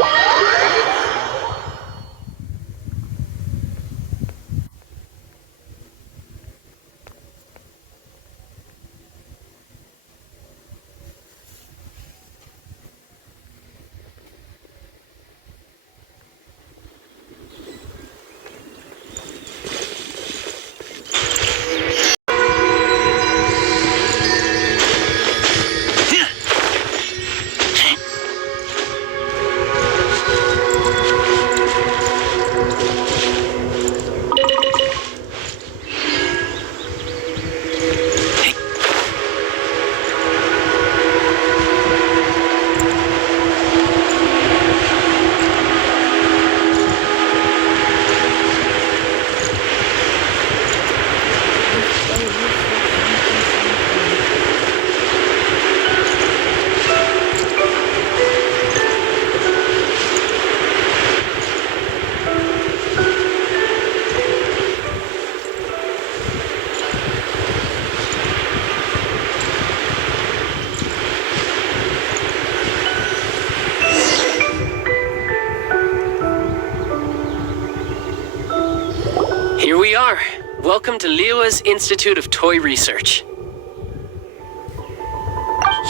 Here we are. Welcome to Liyue's Institute of Toy Research.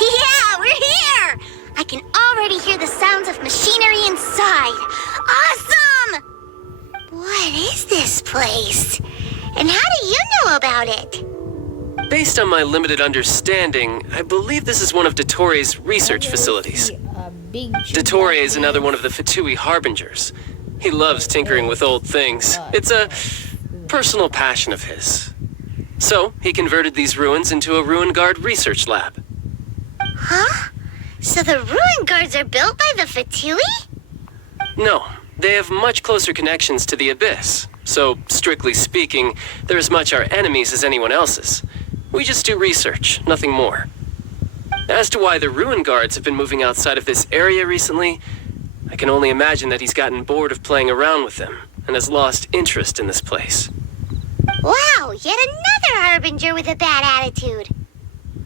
Yeah, we're here! I can already hear the sounds of machinery inside. Awesome! What is this place? And how do you know about it? Based on my limited understanding, I believe this is one of Dottoro's research facilities. Dottore is another one of the Fatui Harbingers. He loves tinkering with old things. It's a personal passion of his. So, he converted these ruins into a Ruin Guard research lab. Huh? So the ruin guards are built by the Fatui? No, they have much closer connections to the Abyss. So, strictly speaking, they're as much our enemies as anyone else's. We just do research, nothing more. As to why the Ruin Guards have been moving outside of this area recently, I can only imagine that he's gotten bored of playing around with them and has lost interest in this place. Wow, yet another Harbinger with a bad attitude.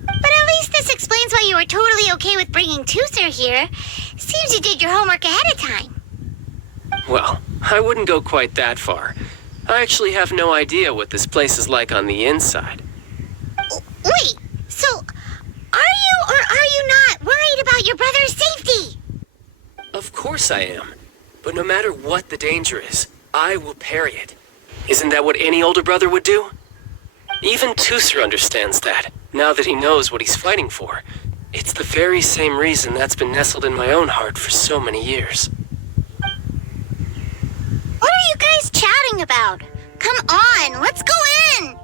But at least this explains why you were totally okay with bringing Tooser here. Seems you did your homework ahead of time. Well, I wouldn't go quite that far. I actually have no idea what this place is like on the inside. Wait, so are you or are you not worried about your brother's safety? Of course I am. But no matter what the danger is, I will parry it. Isn't that what any older brother would do? Even Tooser understands that, now that he knows what he's fighting for. It's the very same reason that's been nestled in my own heart for so many years. What are you guys chatting about? Come on, let's go in!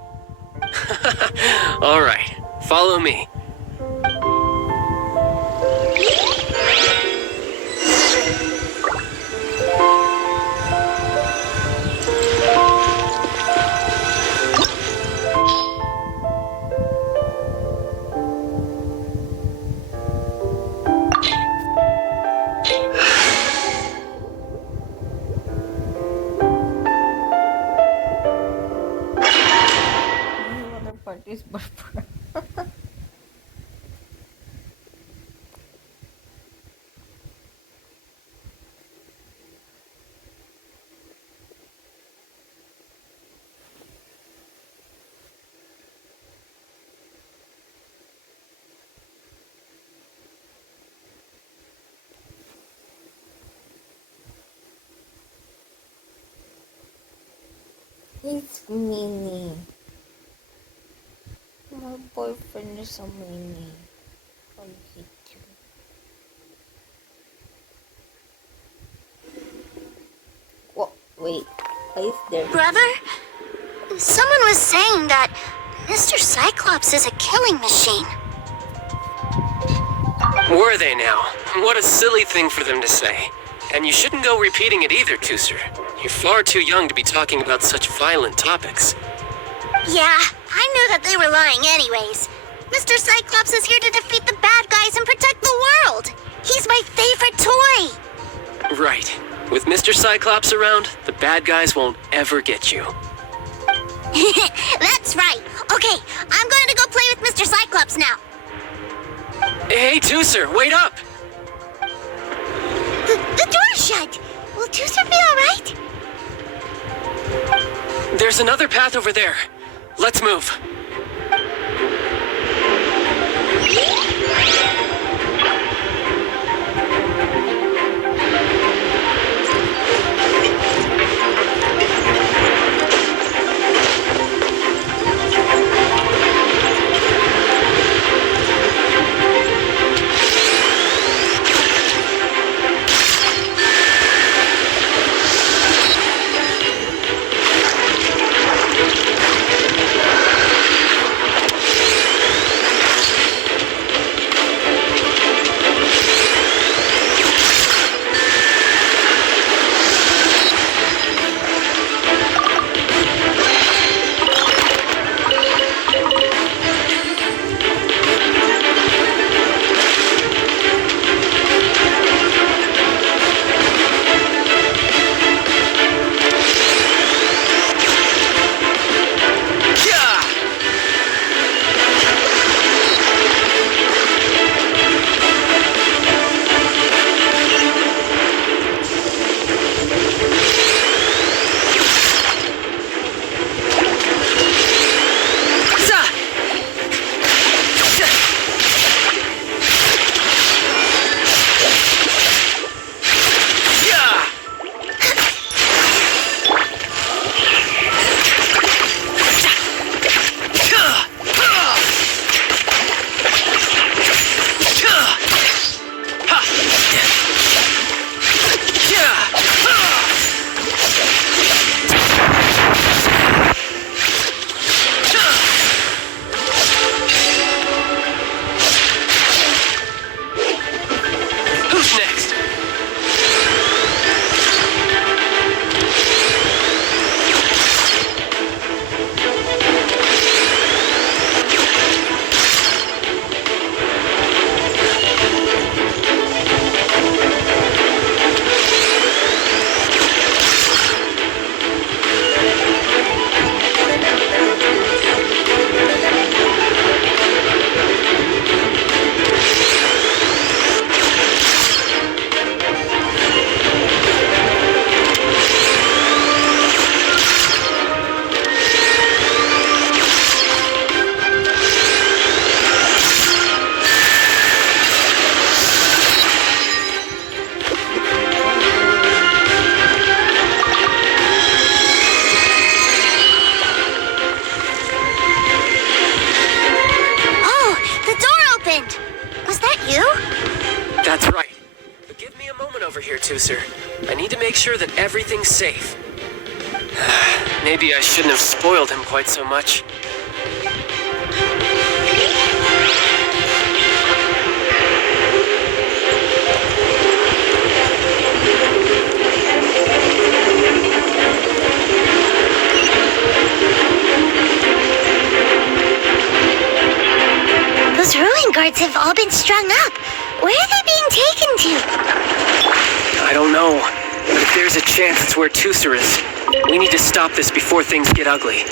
All right, follow me. Part is buffer. It's Minnie. My boyfriend is a Minnie. I hate you. What? Wait. Why is there? Brother? Someone was saying that Mr. Cyclops is a killing machine. Were they now? What a silly thing for them to say. And you shouldn't go repeating it either, Tooser. You're far too young to be talking about such violent topics. Yeah, I knew that they were lying anyways. Mr. Cyclops is here to defeat the bad guys and protect the world. He's my favorite toy. Right. With Mr. Cyclops around, the bad guys won't ever get you. That's right. Okay, I'm going to go play with Mr. Cyclops now. Hey, Tooser, wait up! The door's shut. Will Tooser be all right? There's another path over there. Let's move. sure that everything's safe. Maybe I shouldn't have spoiled him quite so much. Those ruin guards have all been strung up. Where are they being taken to? I don't know, but if there's a chance it's where Tusser is, we need to stop this before things get ugly.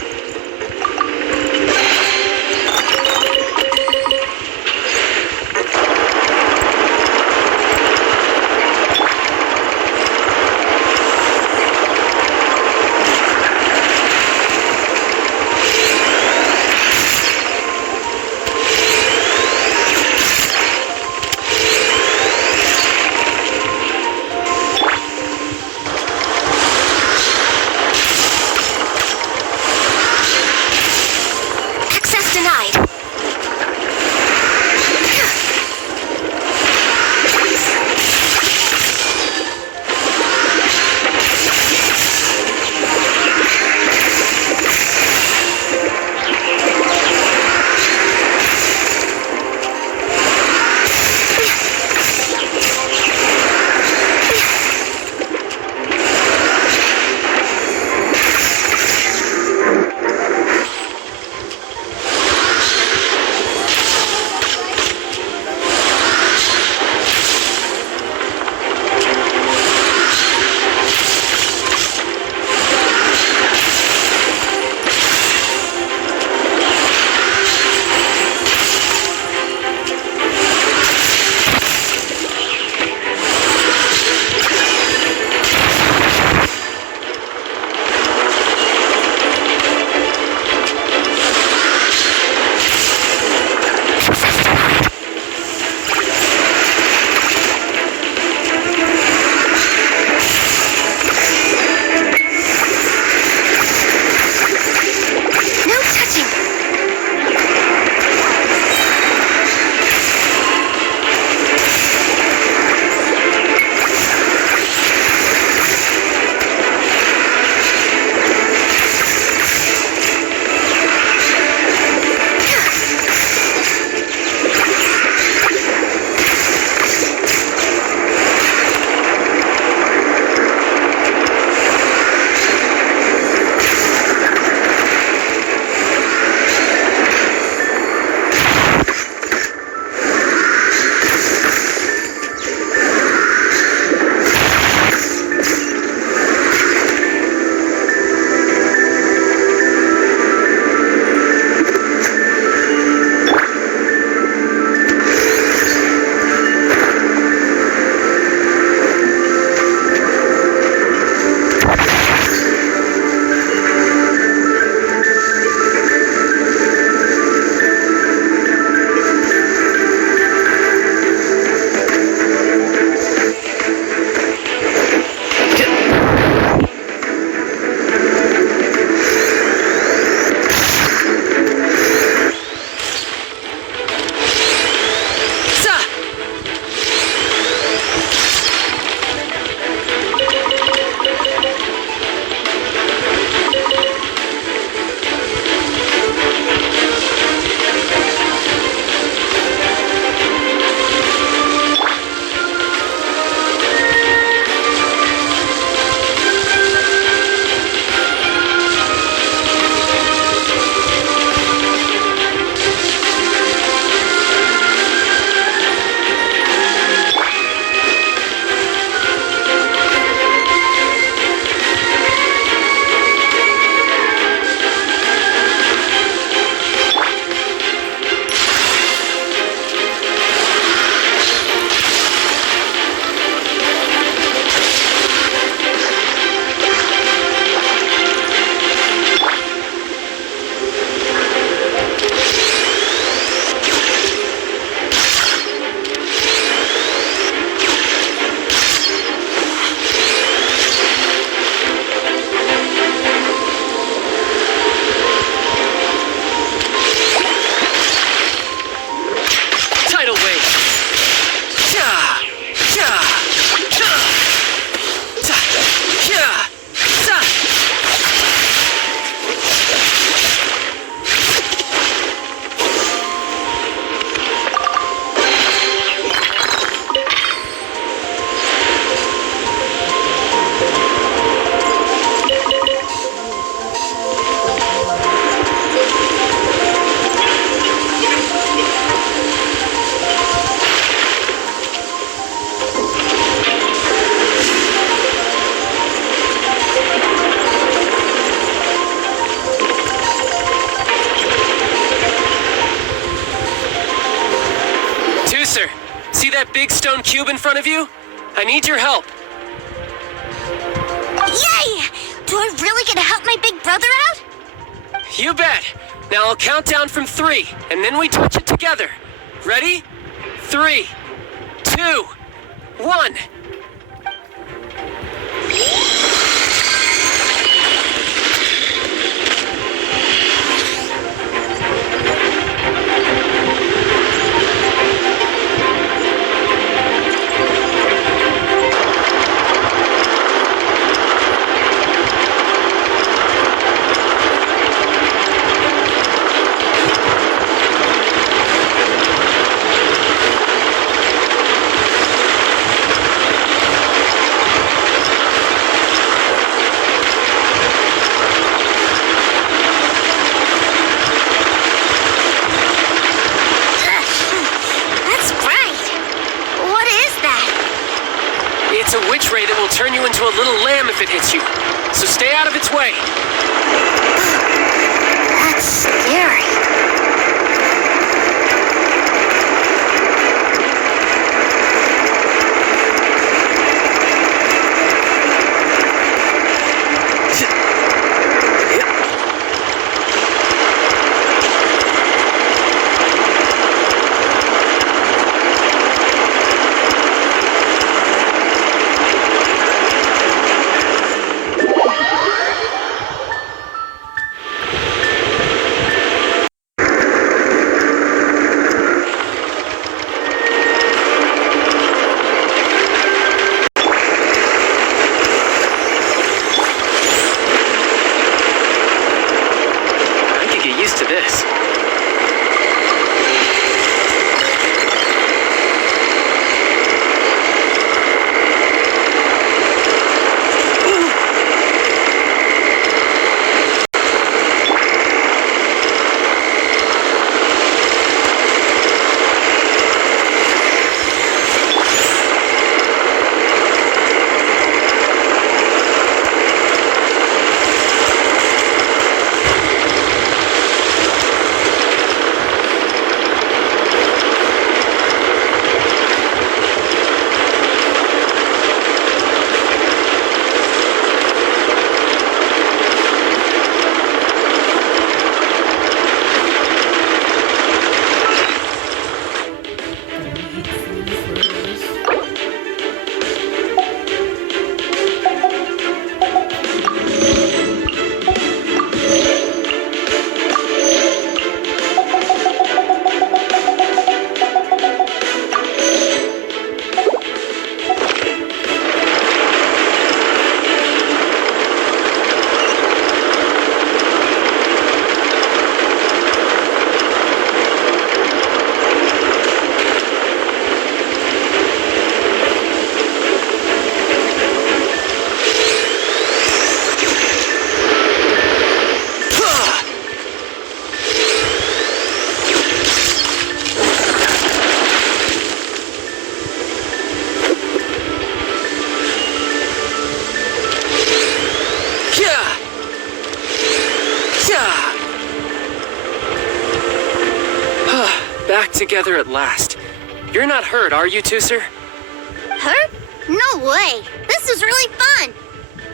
that big stone cube in front of you? I need your help. Yay! Do I really get to help my big brother out? You bet. Now I'll count down from 3, and then we touch it together. Ready? 3, 2, 1. It's a witch ray that will turn you into a little lamb if it hits you. So stay out of its way. That's scary. Back together at last. You're not hurt, are you two, sir? Hurt? No way. This is really fun.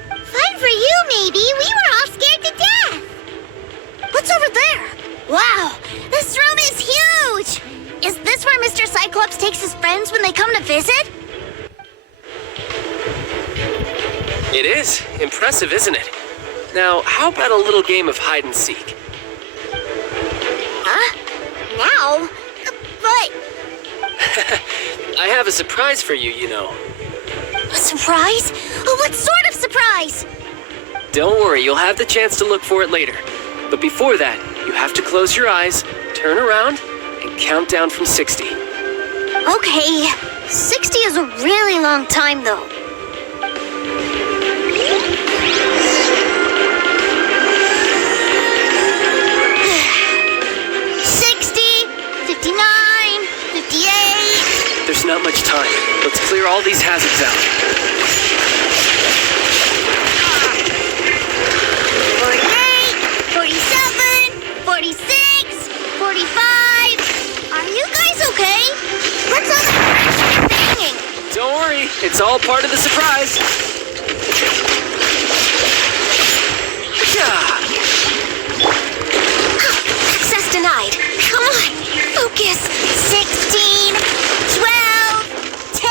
Fun for you, maybe. We were all scared to death. What's over there? Wow, this room is huge. Is this where Mr. Cyclops takes his friends when they come to visit? It is. Impressive, isn't it? Now, how about a little game of hide and seek? Huh? Now? But... I have a surprise for you, you know. A surprise? What sort of surprise? Don't worry, you'll have the chance to look for it later. But before that, you have to close your eyes, turn around, and count down from 60. Okay, 60 is a really long time, though. 58. There's not much time. Let's clear all these hazards out. 48, 47, 46, 45. Are you guys okay? What's on the... It's all part of the surprise. Yeah. Access denied. Come on, focus. 16, 12, 10.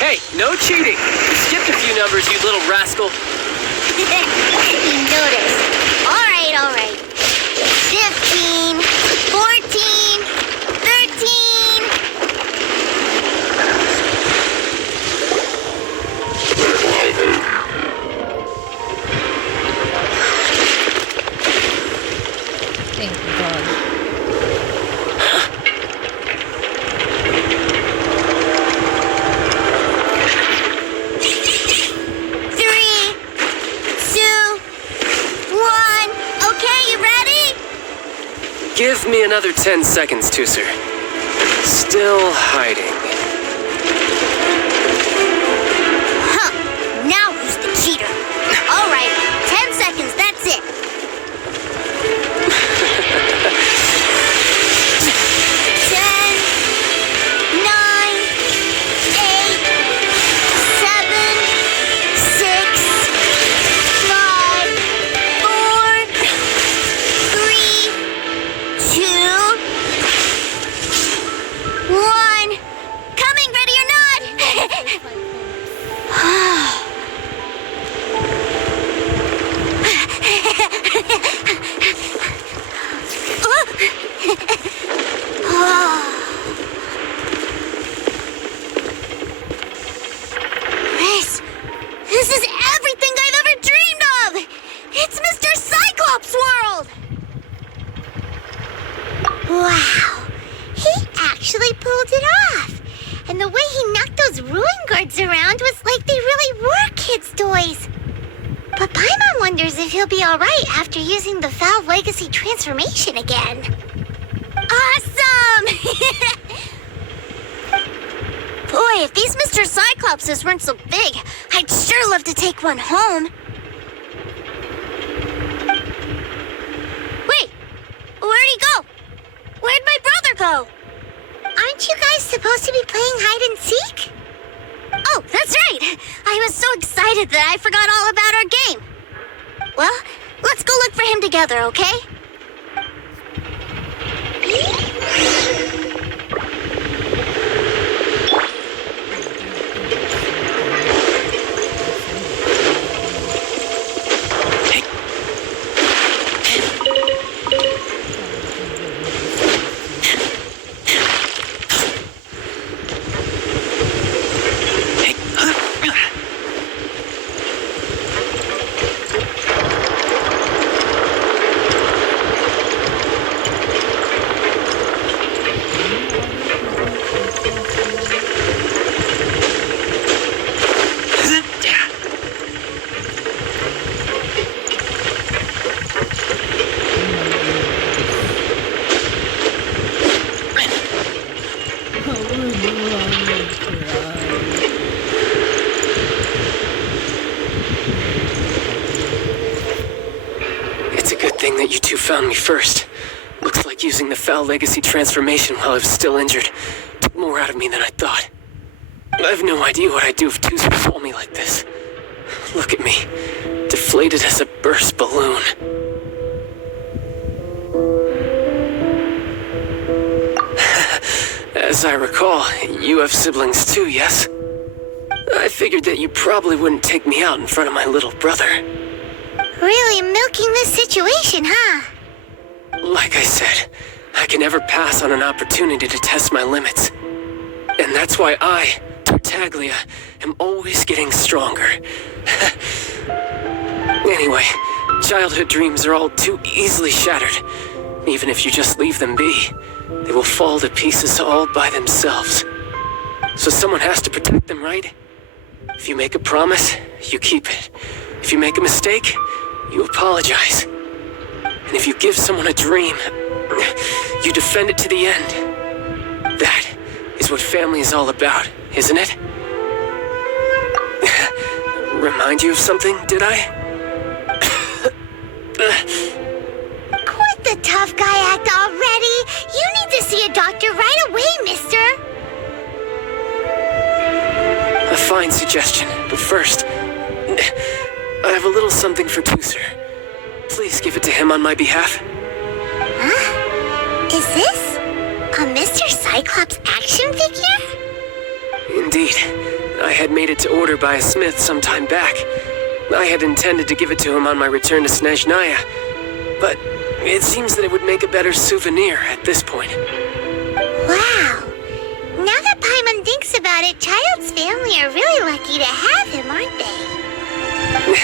Hey, no cheating. You skipped a few numbers, you little rascal. You noticed. All right. 15, 14, 13. Thank God. Three, 2, 1. Okay, you ready? Give me another 10 seconds, Tooser. Still hiding. Huh. Now who's the cheater? All right, 10 seconds, that's it. 10, 9, 8, 7, 6, 5, 4, 3, 2, 1. Coming, ready or not? This is everything I've ever dreamed of! It's Mr. Cyclops' world! Wow. He actually pulled it off. And the way he knocked those ruin guards around was like they really were kids' toys. But Paimon wonders if he'll be alright after using the Valve Legacy transformation again. Awesome! Boy, if these Mr. Cyclopses weren't so big, I'd sure love to take one home. Wait, where'd he go? Where'd my brother go? Aren't you guys supposed to be playing hide and seek? Oh, that's right! I was so excited that I forgot all about our game. Well, let's go look for him together, okay? Thing that you two found me first. Looks like using the Foul Legacy transformation while I was still injured took more out of me than I thought. I have no idea what I'd do if Tooser saw me like this. Look at me, deflated as a burst balloon. As I recall, you have siblings too, yes? I figured that you probably wouldn't take me out in front of my little brother. Really milking this situation, huh? Like I said, I can never pass on an opportunity to test my limits. And that's why I, Tartaglia, am always getting stronger. Anyway, childhood dreams are all too easily shattered. Even if you just leave them be, they will fall to pieces all by themselves. So someone has to protect them, right? If you make a promise, you keep it. If you make a mistake, you apologize. And if you give someone a dream, you defend it to the end. That is what family is all about, isn't it? Remind you of something, did I? Quit the tough guy act already. You need to see a doctor right away, mister. A fine suggestion, but first, I have a little something for Tooser. Please give it to him on my behalf. Huh? Is this a Mr. Cyclops action figure? Indeed. I had made it to order by a smith some time back. I had intended to give it to him on my return to Snezhnaya, but it seems that it would make a better souvenir at this point. Wow. Now that Paimon thinks about it, Child's family are really lucky to have him, aren't they?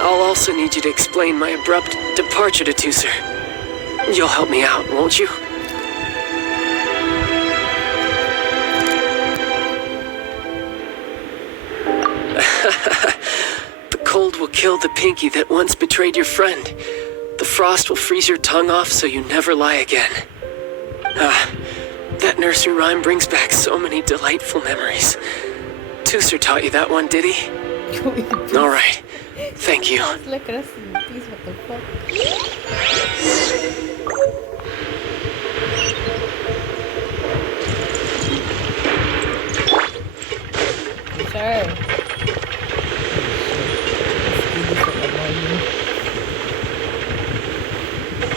I'll also need you to explain my abrupt departure to Tooser. You'll help me out, won't you? The cold will kill the pinky that once betrayed your friend. The frost will freeze your tongue off so you never lie again. That nursery rhyme brings back so many delightful memories. Tooser taught you that one, did he? All right. Thank you. Like rest in peace, what the fuck? Sure.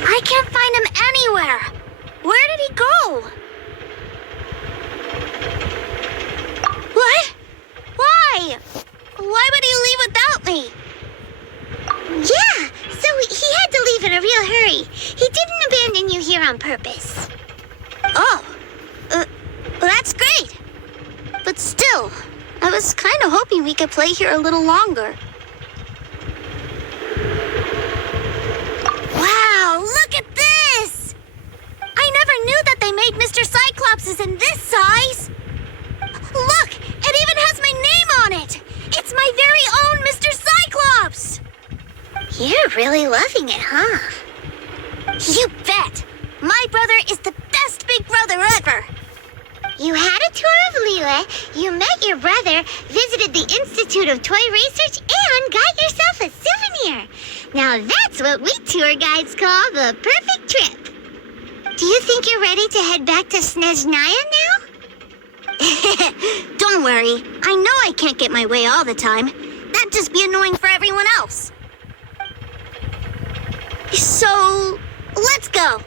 I can't find him anywhere. Where did he go? What? Why? Why would he leave without me? Yeah, so he had to leave in a real hurry. He didn't abandon you here on purpose. Oh, that's great. But still, I was kind of hoping we could play here a little longer. Wow, look at this! I never knew that they made Mr. Cyclopses in this size. Look, it even has my name on it. It's my very own Mr. Cyclops. You're really loving it, huh? You bet. My brother is the best big brother ever. You had a tour of Liyue, you met your brother, visited the Institute of Toy Research, and got yourself a souvenir. Now that's what we tour guides call the perfect trip. Do you think you're ready to head back to Snezhnaya now? Don't worry. I know I can't get my way all the time. That'd just be annoying for everyone else. So, let's go.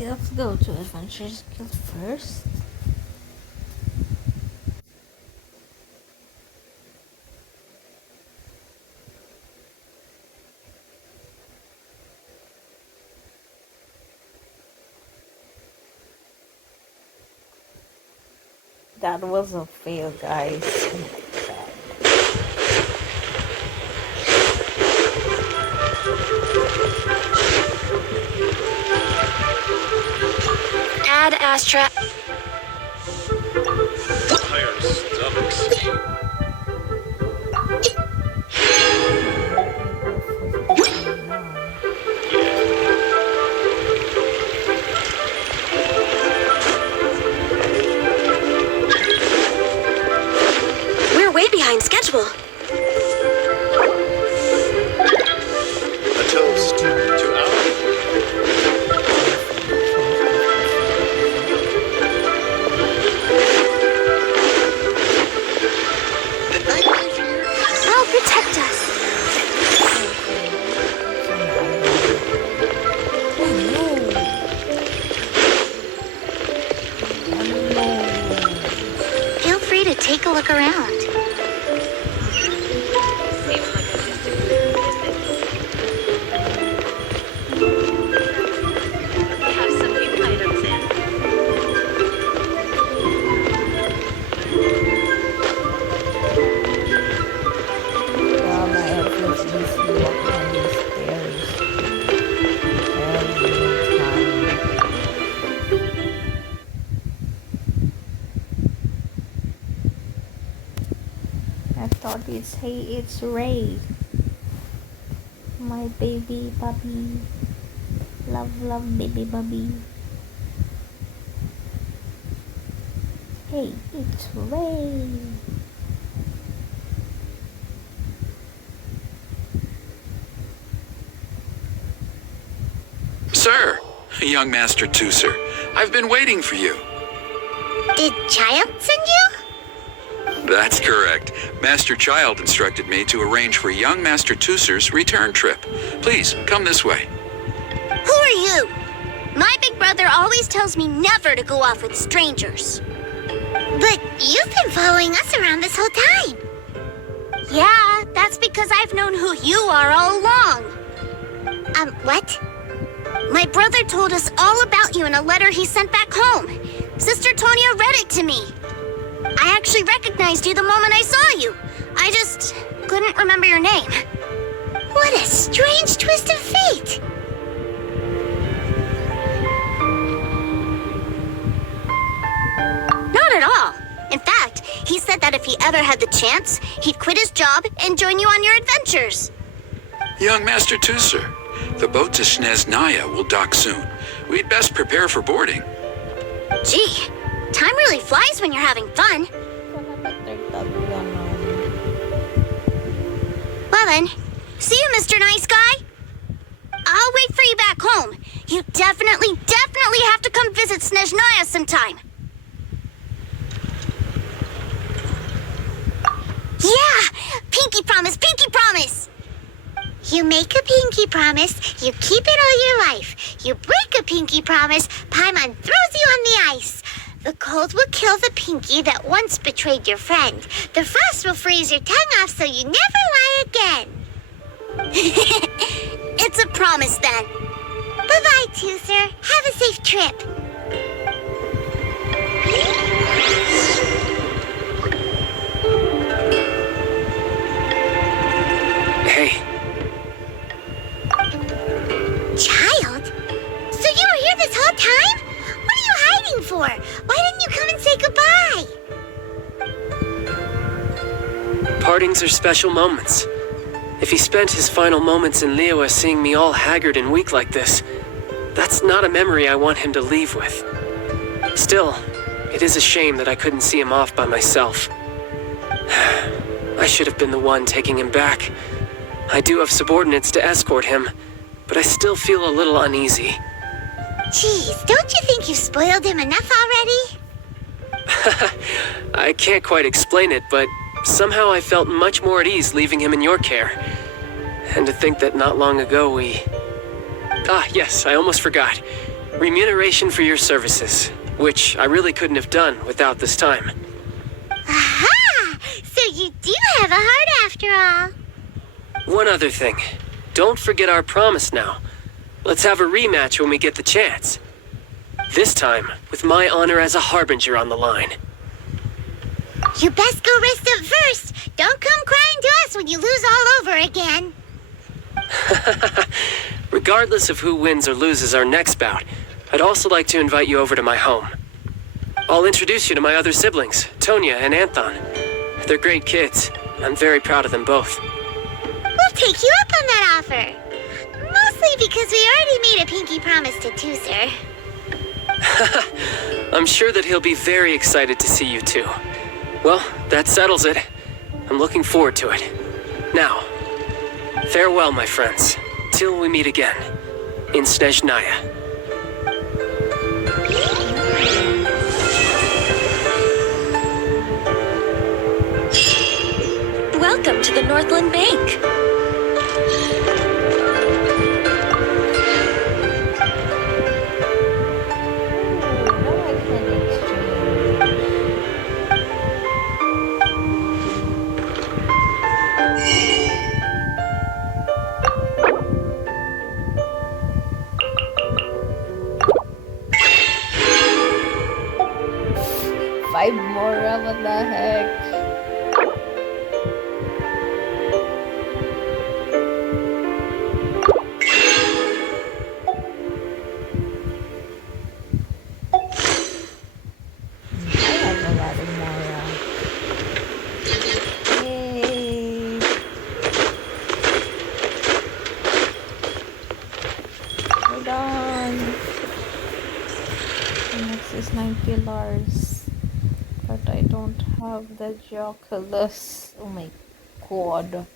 Let's go to Adventures Guild first. That was a fail, guys. Ad Astra. it's Ray. My baby puppy. Love, baby puppy. Hey, it's Ray. Sir, young Master Tooser, I've been waiting for you. Did Child send you? That's correct. Master Child instructed me to arrange for young Master Tooser's return trip. Please, come this way. Who are you? My big brother always tells me never to go off with strangers. But you've been following us around this whole time. Yeah, that's because I've known who you are all along. What? My brother told us all about you in a letter he sent back home. Sister Tonya read it to me. I actually recognized you the moment I saw you. I just couldn't remember your name. What a strange twist of fate. Not at all. In fact, he said that if he ever had the chance, he'd quit his job and join you on your adventures. Young Master Tooser, the boat to Snezhnaya will dock soon. We'd best prepare for boarding. Gee, time really flies when you're having fun. Well then, see you, Mr. Nice Guy. I'll wait for you back home. You definitely have to come visit Snezhnaya sometime. Yeah! Pinky promise! You make a pinky promise, you keep it all your life. You break a pinky promise, Paimon throws you on the ice. The cold will kill the pinky that once betrayed your friend. The frost will freeze your tongue off so you never lie again. It's a promise then. Bye-bye, Tooser. Have a safe trip. Hey. Child? So you were here this whole time? What are you hiding for? Why didn't you come and say goodbye? Partings are special moments. If he spent his final moments in Liyue seeing me all haggard and weak like this, that's not a memory I want him to leave with. Still, it is a shame that I couldn't see him off by myself. I should have been the one taking him back. I do have subordinates to escort him, but I still feel a little uneasy. Jeez, don't you think you've spoiled him enough already? I can't quite explain it, but somehow I felt much more at ease leaving him in your care. And to think that not long ago we... yes, I almost forgot. Remuneration for your services, which I really couldn't have done without this time. Aha! So you do have a heart after all. One other thing. Don't forget our promise now. Let's have a rematch when we get the chance. This time, with my honor as a harbinger on the line. You best go rest up first. Don't come crying to us when you lose all over again. Regardless of who wins or loses our next bout, I'd also like to invite you over to my home. I'll introduce you to my other siblings, Tonya and Anthon. They're great kids, and I'm very proud of them both. We'll take you up on that offer. Mostly because we already made a pinky promise to Tooser. I'm sure that he'll be very excited to see you too. Well, that settles it. I'm looking forward to it. Now, farewell, my friends, till we meet again in Snezhnaya. Welcome to the Northland Bank. Five more, what the heck? I have a lot of more. Yay! is 9 pillars. But I don't have the geoculus. Oh my god.